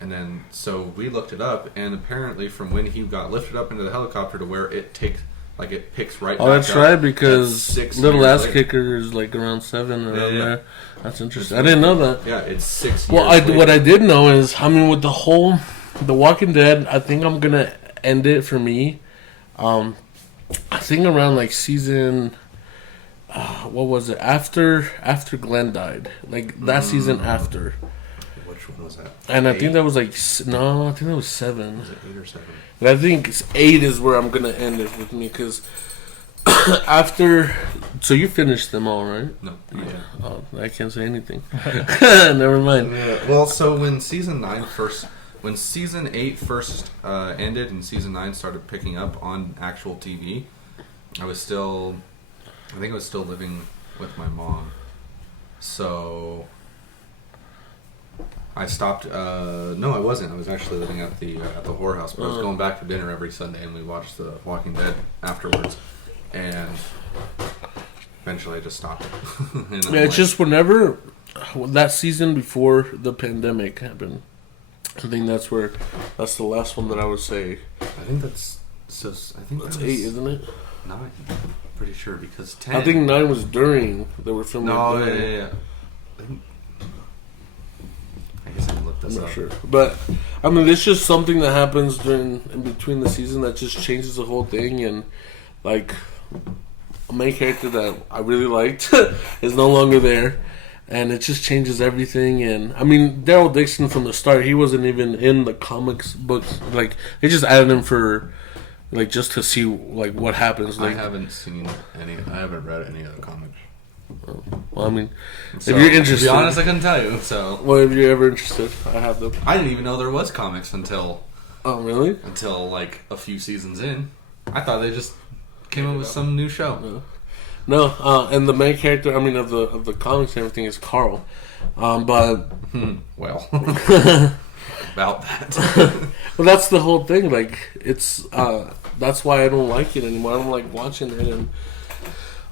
And then so we looked it up, and apparently from when he got lifted up into the helicopter to where it takes, like it picks right. Oh, back that's up, right. Because that's 6 Little years Ass later. Kicker is like around 7 or around yeah. there. That's interesting. I didn't know that. Yeah, it's 6 years. Well, what I did know is, I mean, with The Walking Dead, I think I'm gonna end it for me. I think around like season, what was it? After Glenn died, like that season after. Which one was that? And I think 8? that was like no, I think that was 7. Was it 8 or 7? And I think 8 is where I'm gonna end it with me because after, so you finished them all, right? No. Oh, I can't say anything. Never mind. Well, so when season 8 first ended and season 9 started picking up on actual TV, I think I was still living with my mom. So I stopped. No, I wasn't. I was actually living at the whorehouse, but I was going back for dinner every Sunday, and we watched The Walking Dead afterwards. And eventually, I just stopped. And Yeah, it's just whenever that season before the pandemic happened. I think that's the last one that I would say. I think that's so. I think That's that 8, was isn't it? 9. Pretty sure because 10. I think 9 was during they were filming. No, during. yeah. I guess I can look I'm this not up. sure, but I mean, it's just something that happens in between the season that just changes the whole thing, and like a main character that I really liked is no longer there, and it just changes everything. And I mean, Daryl Dixon from the start, he wasn't even in the comics books. Like they just added him for like just to see like what happens. Like, I haven't seen any. I haven't read any of the comics. well, I mean, So, if you're interested, to be honest, I couldn't tell you. So well, if you're ever interested, I have them. I didn't even know there was comics until Oh, really? like a few seasons in. I thought they just came up with some new show. No, and the main character, I mean, of the comics and everything is Carl. But Well, about that. well, that's the whole thing. Like, it's that's why I don't like it anymore. I don't like watching it, and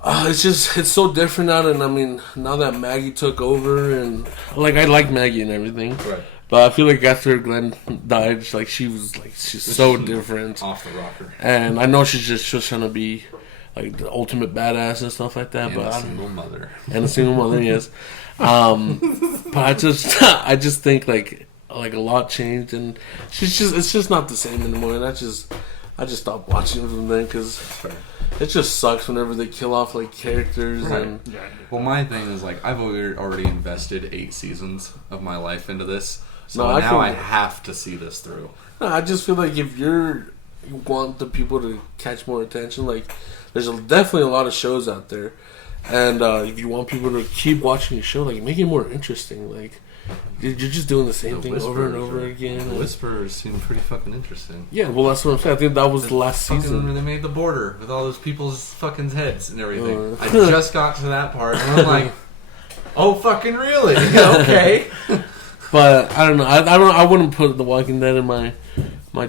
it's so different now. And I mean, now that Maggie took over, and like I like Maggie and everything, Right. but I feel like after Glenn died, she's so different. Off the rocker. And I know she's just trying to be like the ultimate badass and stuff like that, And but a I don't single mother. and a single mother, yes. But I just think like a lot changed, and it's just not the same anymore. And I just stopped watching it from then because it just sucks whenever they kill off like characters and Yeah. Well, my thing is like I've already invested 8 seasons of my life into this, so No, I now can- I have to see this through. No, I just feel like if you want the people to catch more attention, like there's definitely a lot of shows out there, and if you want people to keep watching your show, like make it more interesting. Like you're just doing the same thing over and over again. The Whisperers seem pretty fucking interesting. Yeah, well, that's what I'm saying. I think that was the last Fucking season. when they made the border with all those people's fucking heads and everything. I Uh. just got to that part and I'm like, oh fucking really? Okay. But I don't know. I wouldn't put The Walking Dead in my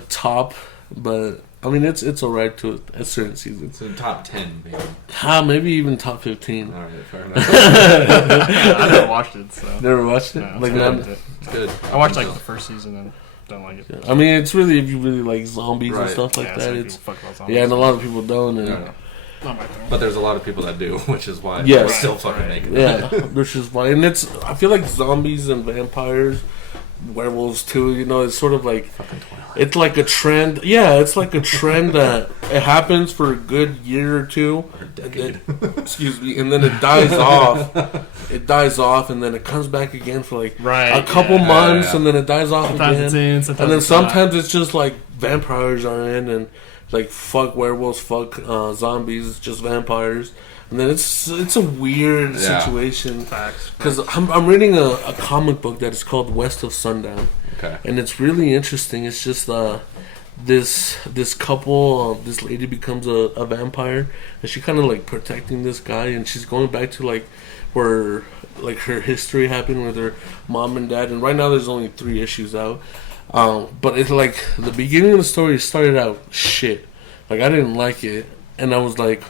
top, but I mean it's alright to a certain season. It's in top 10, maybe. Maybe even top 15. Alright, fair enough. I never watched it, so. Never watched it. No, Like I not, liked it. It's good. I watched like the first season and don't like it. I mean, it's really if you really like zombies and Right. stuff like Yeah, that. some It's people fuck about zombies. yeah, and a lot of people don't. And Yeah. Not my thing. But there's a lot of people that do, which is why Yes. we're still Right, fucking right. making yeah, it. which is why. And it's I feel like zombies and vampires, werewolves too. You know, it's sort of like it's like a trend. Yeah, it's like a trend that it happens for a good year or two. And then, excuse me, and then it dies off. It dies off, and then it comes back again for like Right, a couple yeah. months, Yeah. and then it dies off Sometimes again. it's in, sometimes And then it's not. sometimes it's just like vampires are in, and like fuck werewolves, fuck zombies, it's just vampires. And then it's a weird Yeah. situation Facts. because I'm reading a comic book that is called West of Sundown, Okay. and it's really interesting. It's just this couple, this lady becomes a vampire, and she kind of like protecting this guy, and she's going back to like where like her history happened with her mom and dad. And right now there's only 3 issues out, but it's like the beginning of the story started out shit. Like I didn't like it, and I was like,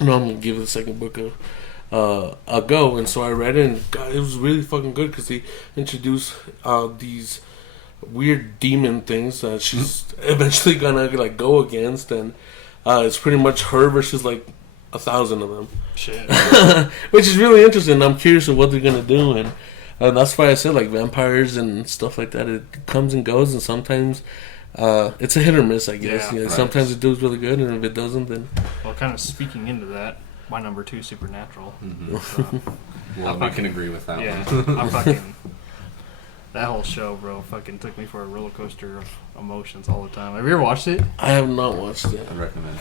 no, I'm gonna give the second book a go. And so I read it, and God, it was really fucking good because he introduced these weird demon things that she's eventually gonna like go against, and it's pretty much her versus like 1,000 of them, Shit. which is really interesting. I'm curious of what they're gonna do, and that's why I said like vampires and stuff like that. It comes and goes, and sometimes it's a hit or miss, I guess. Yeah, Yeah, right. Sometimes it does really good, and if it doesn't, then Well, kind of speaking into that, my number 2, Supernatural. Mhm. So, Well, we can agree with that yeah, one. I fucking that whole show, bro, fucking took me for a roller coaster of emotions all the time. Have you ever watched it? I have not watched it. I recommend.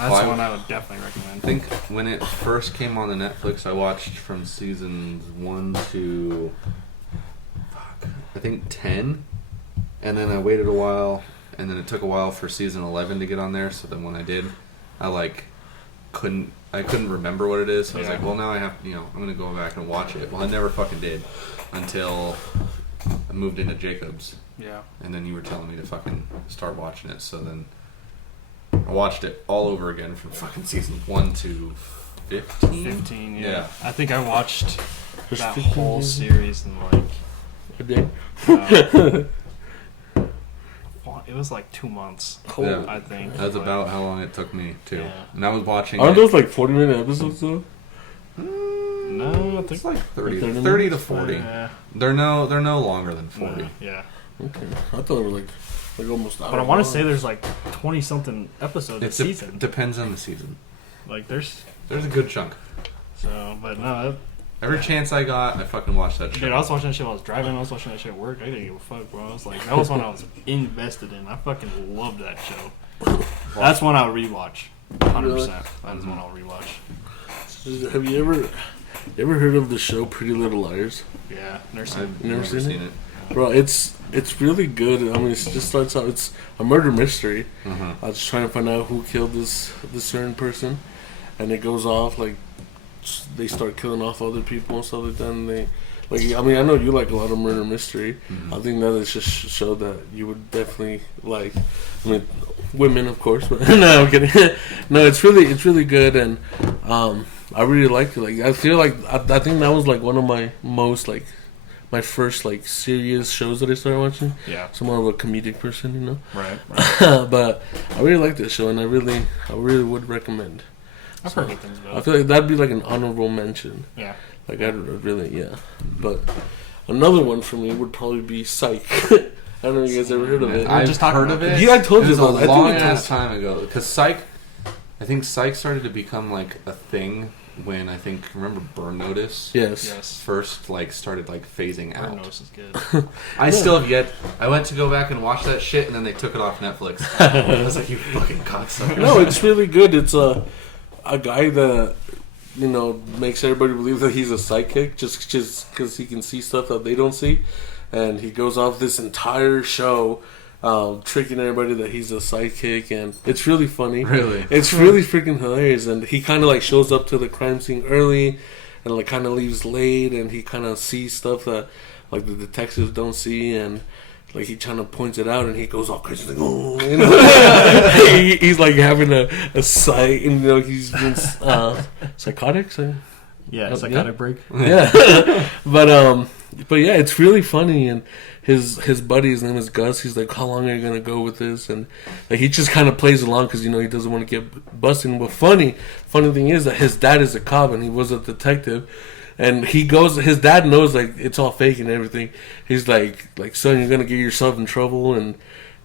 That's Well, one I would definitely recommend. I think when it first came on the Netflix, I watched from seasons 1 to I think 10, and then I waited a while, and then it took a while for season 11 to get on there. So then when I did, I couldn't remember what it is. So I was like, well, now I have, I'm gonna go back and watch it. Well, I never fucking did until I moved into Jacobs. Yeah. And then you were telling me to fucking start watching it. So then I watched it all over again from fucking season 1 to 15. 15, yeah. Yeah. I think I watched There's that 15 whole seasons? series in like, A day. well, it was like 2 months, Yeah. I think. That's Like, about how long it took me too. Yeah. And I was watching. Aren't it- those like 40-minute episodes though? No, I think It's like 30 30 to minutes? 40. Yeah. They're no longer than 40. Yeah. Okay, I thought it was like almost. But I want to say there's like 20 something episodes a It season. depends on the season. Like there's There's a good chunk. so, but no, Every chance I got, I fucking watched that shit. dude, I was watching that shit while I was driving. I was watching that shit at work. I didn't give a fuck, bro. I was like, that was one I was invested in. I fucking loved that show. That's one I'll rewatch. 100%. That is one I'll rewatch. Have you ever heard of the show Pretty Little Liars? Yeah, nursing. I've Never never seen seen it. Bro, it's really good. I mean, it just starts out. It's a murder mystery. Uh-huh. I was just trying to find out who killed this certain person, and it goes off like they start killing off other people and stuff like that. And they, like, I mean, I know you like a lot of murder mystery. Mhm. I think that it's just a show that you would definitely like. I mean, women, of course, but no, I'm kidding. No, it's really good, and I really liked it. Like, I feel like I think that was like one of my most like my first like serious shows that I started watching. Yeah, So more of a comedic person, you know. right. But I really like this show, and I really would recommend. I've heard good things about I it. feel like that'd be like an honorable mention. Yeah. Like I'd really, yeah. But another one for me would probably be Psych. I don't know if you guys ever heard of it. I've just talking heard about of it. this. Yeah, I told you It was about it. I a think long I told ass you. time ago. Because I think Psych started to become like a thing when remember Burn Notice? Yes. Yes. First like started like phasing Burn out. Notice is good. I still have yet. I went to go back and watch that shit, and then they took it off Netflix. I was like, you fucking cocksucker. No, it's really good. It's a guy that makes everybody believe that he's a psychic just because he can see stuff that they don't see, and he goes off this entire show tricking everybody that he's a psychic, and it's really funny. Really? It's really freaking hilarious, and he kind of like shows up to the crime scene early and like kind of leaves late, and he kind of sees stuff that like the detectives don't see, and like he kind of points it out, and he goes all crazy, like, oh, he's like having a sight, and he's been psychotic. So, Yeah, Yeah. psychotic break. yeah, but yeah, it's really funny, and his buddy, his name is Gus. He's like, how long are you gonna go with this? And like he just kind of plays along because he doesn't want to get busted. But funny thing is that his dad is a cop and he was a detective. And his dad knows, like, it's all fake and everything. He's like, son, you're going to get yourself in trouble. And,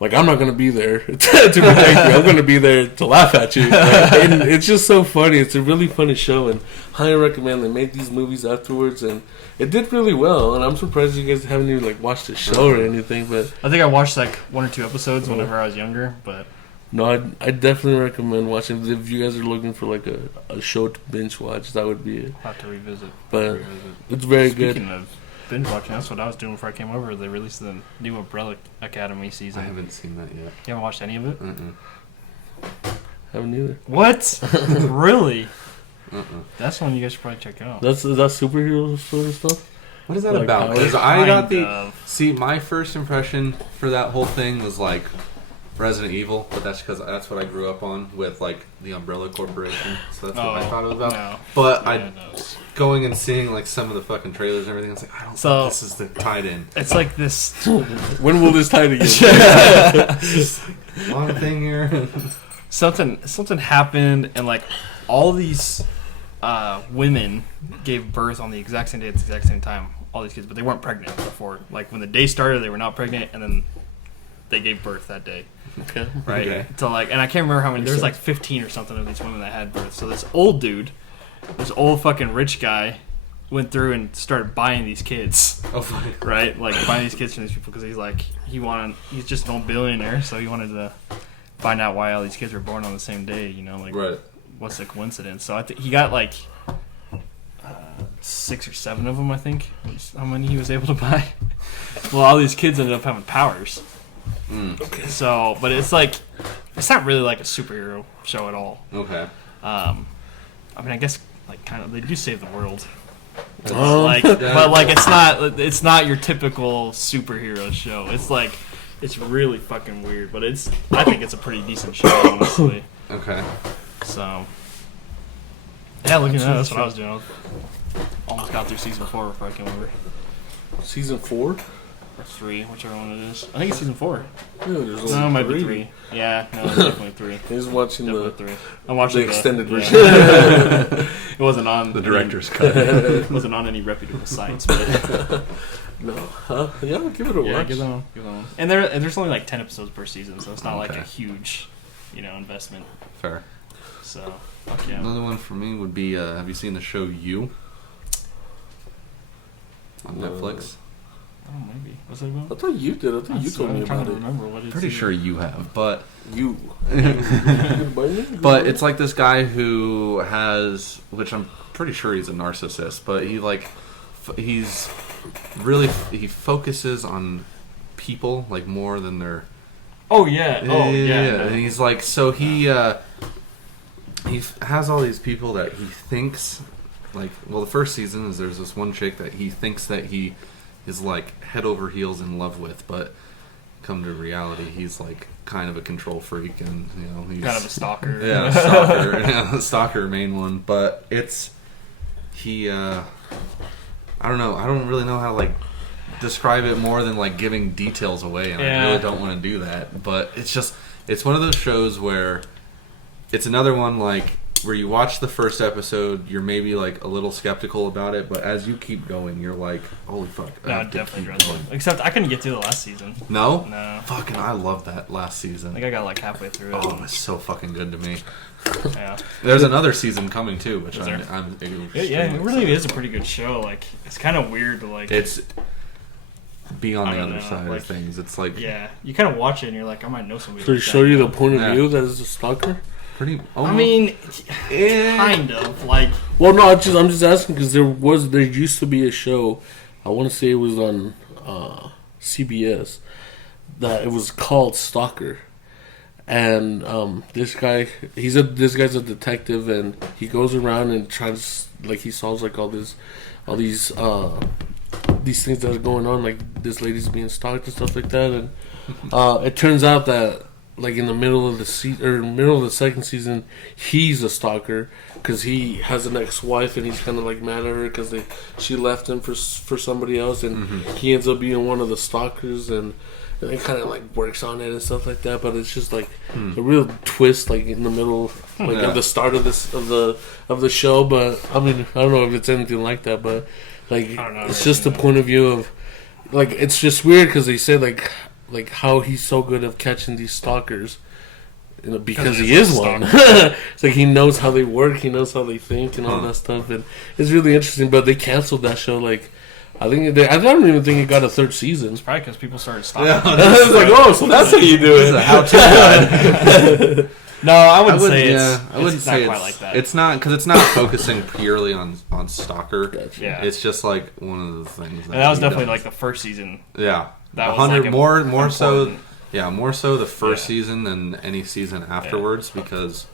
like, I'm not going to be there to protect you. I'm going to be there to laugh at you. And it's just so funny. It's a really funny show. And highly recommend. They made these movies afterwards. And it did really well. And I'm surprised you guys haven't even, like, watched the show or anything. But I think I watched like 1 or 2 episodes whenever I was younger, but no, I definitely recommend watching. If you guys are looking for, like, a show to binge watch, that would be it. I'll have to revisit. But it's very good. Speaking of binge watching, that's what I was doing before I came over. They released the new Umbrella Academy I season. haven't seen that yet. You haven't watched any of it? Haven't either. What? Really? Uh-uh. That's one you guys should probably check out. Is that superhero sort of stuff? What is that Like about? powers? Because I got Kind of. See, my first impression for that whole thing was like Resident Evil, but that's because that's what I grew up on with like the Umbrella Corporation. So that's what I thought it was about. No. But Yeah, I no. going and seeing like some of the fucking trailers and everything, I was like, I don't So- think this is the tied in. It's like this. When will this tie together? Long thing here. something happened, and like all these women gave birth on the exact same day at the exact same time. All these kids, but they weren't pregnant before. Like when the day started, they were not pregnant, and then they gave birth that day. Okay. Right. Okay. So like, and I can't remember how many. There was like 15 or something of these women that had birth. So this old fucking rich guy, went through and started buying these kids. Oh, funny. Right, like buying these kids from these people because he's just an old billionaire, so he wanted to find out why all these kids were born on the same day. You know, like Right. what's the coincidence? So I think he got like 6 or 7 of them. I think was how many he was able to buy. Well, all these kids ended up having powers. Mm. So, but it's like it's not really like a superhero show at all. Okay. I mean, I guess like kind of they do save the world. Oh. Like, but like it's not your typical superhero show. It's like it's really fucking weird, but I think it's a pretty decent show, honestly. Okay. So yeah, looking at that, that's what I was doing. Almost got through season 4 before I came over. Season 4? Or 3, whichever one it is. I think it's season 4. Yeah, there's No, it only might be 3. Yeah, no, it's definitely 3. He's watching Definitely the 3. I'm watching the extended yeah. version. It wasn't on The director's cut. It wasn't on any reputable sites, but No, huh? Yeah, give it a yeah, watch. give them one. And there's only like 10 episodes per season, so it's not like Okay. a huge, investment. Fair. So fuck yeah. Another one for me would be, have you seen the show You? On No. Netflix? Oh, maybe. What's it I about? thought you did. I thought you told me I'm trying about to it. remember what it's. Pretty sure you have, but You. but it's like this guy who has, which I'm pretty sure he's a narcissist, but he like he's really he focuses on people like more than their Oh yeah. Oh yeah. and he's like so he has all these people that he thinks like the first season is there's this one chick that he thinks that he is like head over heels in love with, but come to reality he's like kind of a control freak and he's Kind of a stalker. yeah, stalker, stalker main one. But it's I don't know. I don't really know how to like describe it more than like giving details away, and Yeah. I really don't want to do that. But it's one of those shows where it's another one like where you watch the first episode, you're maybe like a little skeptical about it, but as you keep going, you're like, holy fuck! I No, have to definitely keep dreadful. going. Except I couldn't get through the last season. No, No. fucking, I love that last I season. think I got like halfway through it. Oh, it's so fucking good to me. Yeah. There's another season coming too, which Is there? I'm Yeah, it really is a pretty good show. Like, it's kind of weird to like. It's be on I the don't other know, side like- of things. It's like Yeah, you kind of watch it and you're like, I might know somebody. So they like show that. you the point of Yeah. view that is a stalker. pretty. I mean, yeah. kind of like. Well, no, I'm just asking because there used to be a show. I want to say it was on CBS that it was called Stalker, and this guy's a detective and he goes around and tries like he solves like all these things that are going on, like this lady's being stalked and stuff like that, and it turns out that like in the middle of the second season, he's a stalker because he has an ex-wife and he's kind of like mad at her because she left him for somebody else, and he ends up being one of the stalkers, and it kind of like works on it and stuff like that. But it's just like a real twist, like in the middle, like Yeah. at the start of the show. But I mean, I don't know if it's anything like that, but like I don't know, it's right, just the yeah. point of view of like it's just weird because they say like how he's so good at catching these stalkers, because he is one. It's like he knows how they work, he knows how they think, and all that stuff, and it's really interesting. But they canceled that show. Like I don't even think it got a third season. It's probably because people started stalking. Yeah. I was like, oh, so that's how you do This is a it. how-to guide. No, I wouldn't say yeah, it's. I wouldn't it's say not quite it's like that. It's not because it's not focusing purely on stalker. Gotcha. Yeah. It's just like one of the things. And that was he definitely does. like the first season. Yeah, That was 100 like more so. important. Yeah, more so the first Yeah. season than any season afterwards because,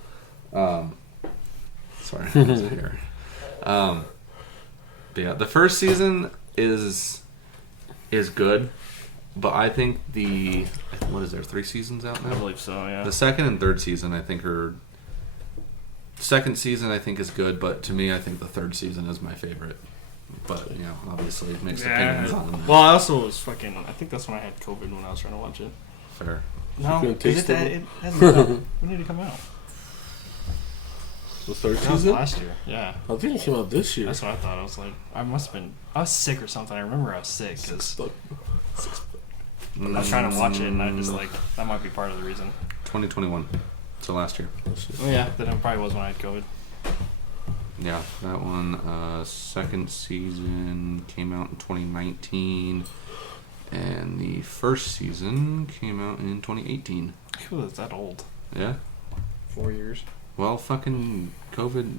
sorry, I wasn't here. But yeah, the first season is good, but I think what is there 3 seasons out I now? believe so. Yeah. The second and third season I think are. Second season I think is good, but to me I think the third season is my favorite. But obviously mixed opinions on them. Well, I also was fucking. I think that's when I had COVID when I was trying to watch it. Fair. No, couldn't 'cause taste it it? hasn't come out. When did it come out? The third That was season? last year. Yeah, I think it came out this year. that's what I thought. I was like, I must have been. I was sick or something. I remember I was sick because I was trying to watch it, and I just like that might be part of the reason. 2021. So last year. Oh yeah, then it probably was when I had COVID. Yeah, that one. Second season came out in 2019, and the first season came out in 2018. Who is that old? Yeah. 4 years. Well, fucking COVID.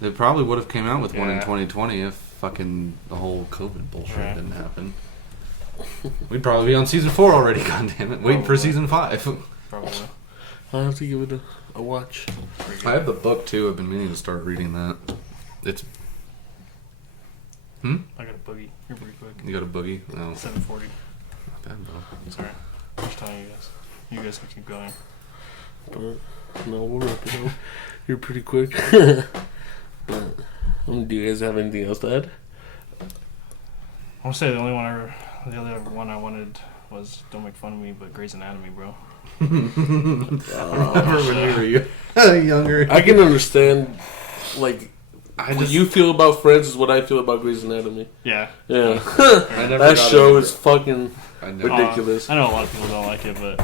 They probably would have came out with one in Yeah. 2020 if fucking the whole COVID bullshit Right. didn't happen. We'd probably be on season 4 already. God damn it! Waiting for Probably. season 5. Probably. I'll have to give it a watch. I have the book too. I've been meaning to start reading that. It's. I got a boogie. You're pretty quick. You got a boogie? No, 7:40. not bad though. Sorry. I'm just telling you guys. You guys can keep going. But no, we'll wrap it up. You're pretty quick. But, do you guys have anything else to add? I want to say the other one I wanted was Don't Make Fun of Me, but Grey's Anatomy, bro. Remember when you were younger? I can understand, like, I what just you feel about Friends is what I feel about Grey's Anatomy. Yeah. Yeah. I never That got show into is it. fucking I never, ridiculous. I know a lot of people don't like it, but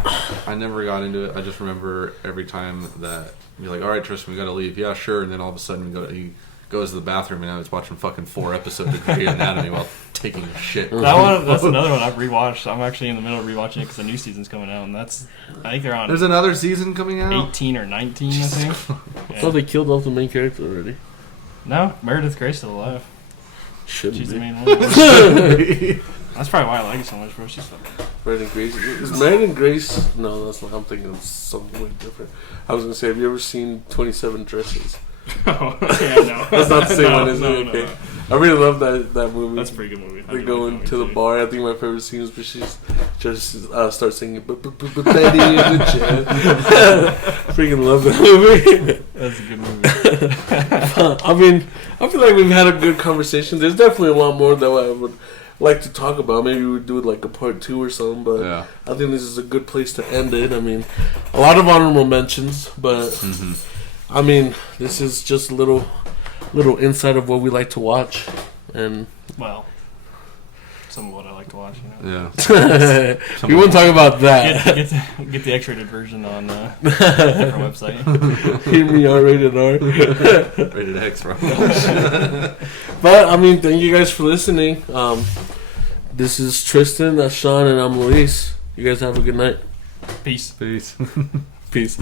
I never got into it. I just remember every time that you're like, "All right, Tristan, we gotta leave." Yeah, sure. And then all of a sudden, he goes to the bathroom and I was watching fucking 4 episodes of Grey's Anatomy while taking a shit. that's another one I've rewatched. I'm actually in the middle of rewatching it because the new season's coming out, and I think they're on There's another season coming out. 18 or 19, I think. I thought they killed off the main character already. No, Meredith Grey's still alive. Shouldn't She's the be. main one. That's probably why I like it so much, bro. She's fucking. Meredith Grace. Is Meredith Grace? No, that's not. I'm thinking of something way different. I was gonna say, have you ever seen 27 Dresses? Oh, yeah, no. That's not the same No, one, is no, it? no, Okay. no. I really love that movie. That's a pretty good movie. I They do go like that into the movie, too. bar. I think my favorite scene is where she's just starts singing Betty in the chair. Freaking love that movie. That's a good movie. I mean, I feel like we've had a good conversation. There's definitely a lot more that I would like to talk about. Maybe we would do it like a part 2 or something, but Yeah. I think this is a good place to end it. I mean, a lot of honorable mentions, but I mean, this is just a little insight of what we like to watch, and Well, some of what I like to watch, you know. Yeah. we won't talk about that. Get the X-rated version on our website. Hear me R, rated R. Rated X, bro. But I mean, thank you guys for listening. This is Tristan, that's Sean, and I'm Luis. You guys have a good night. Peace. Peace. Peace.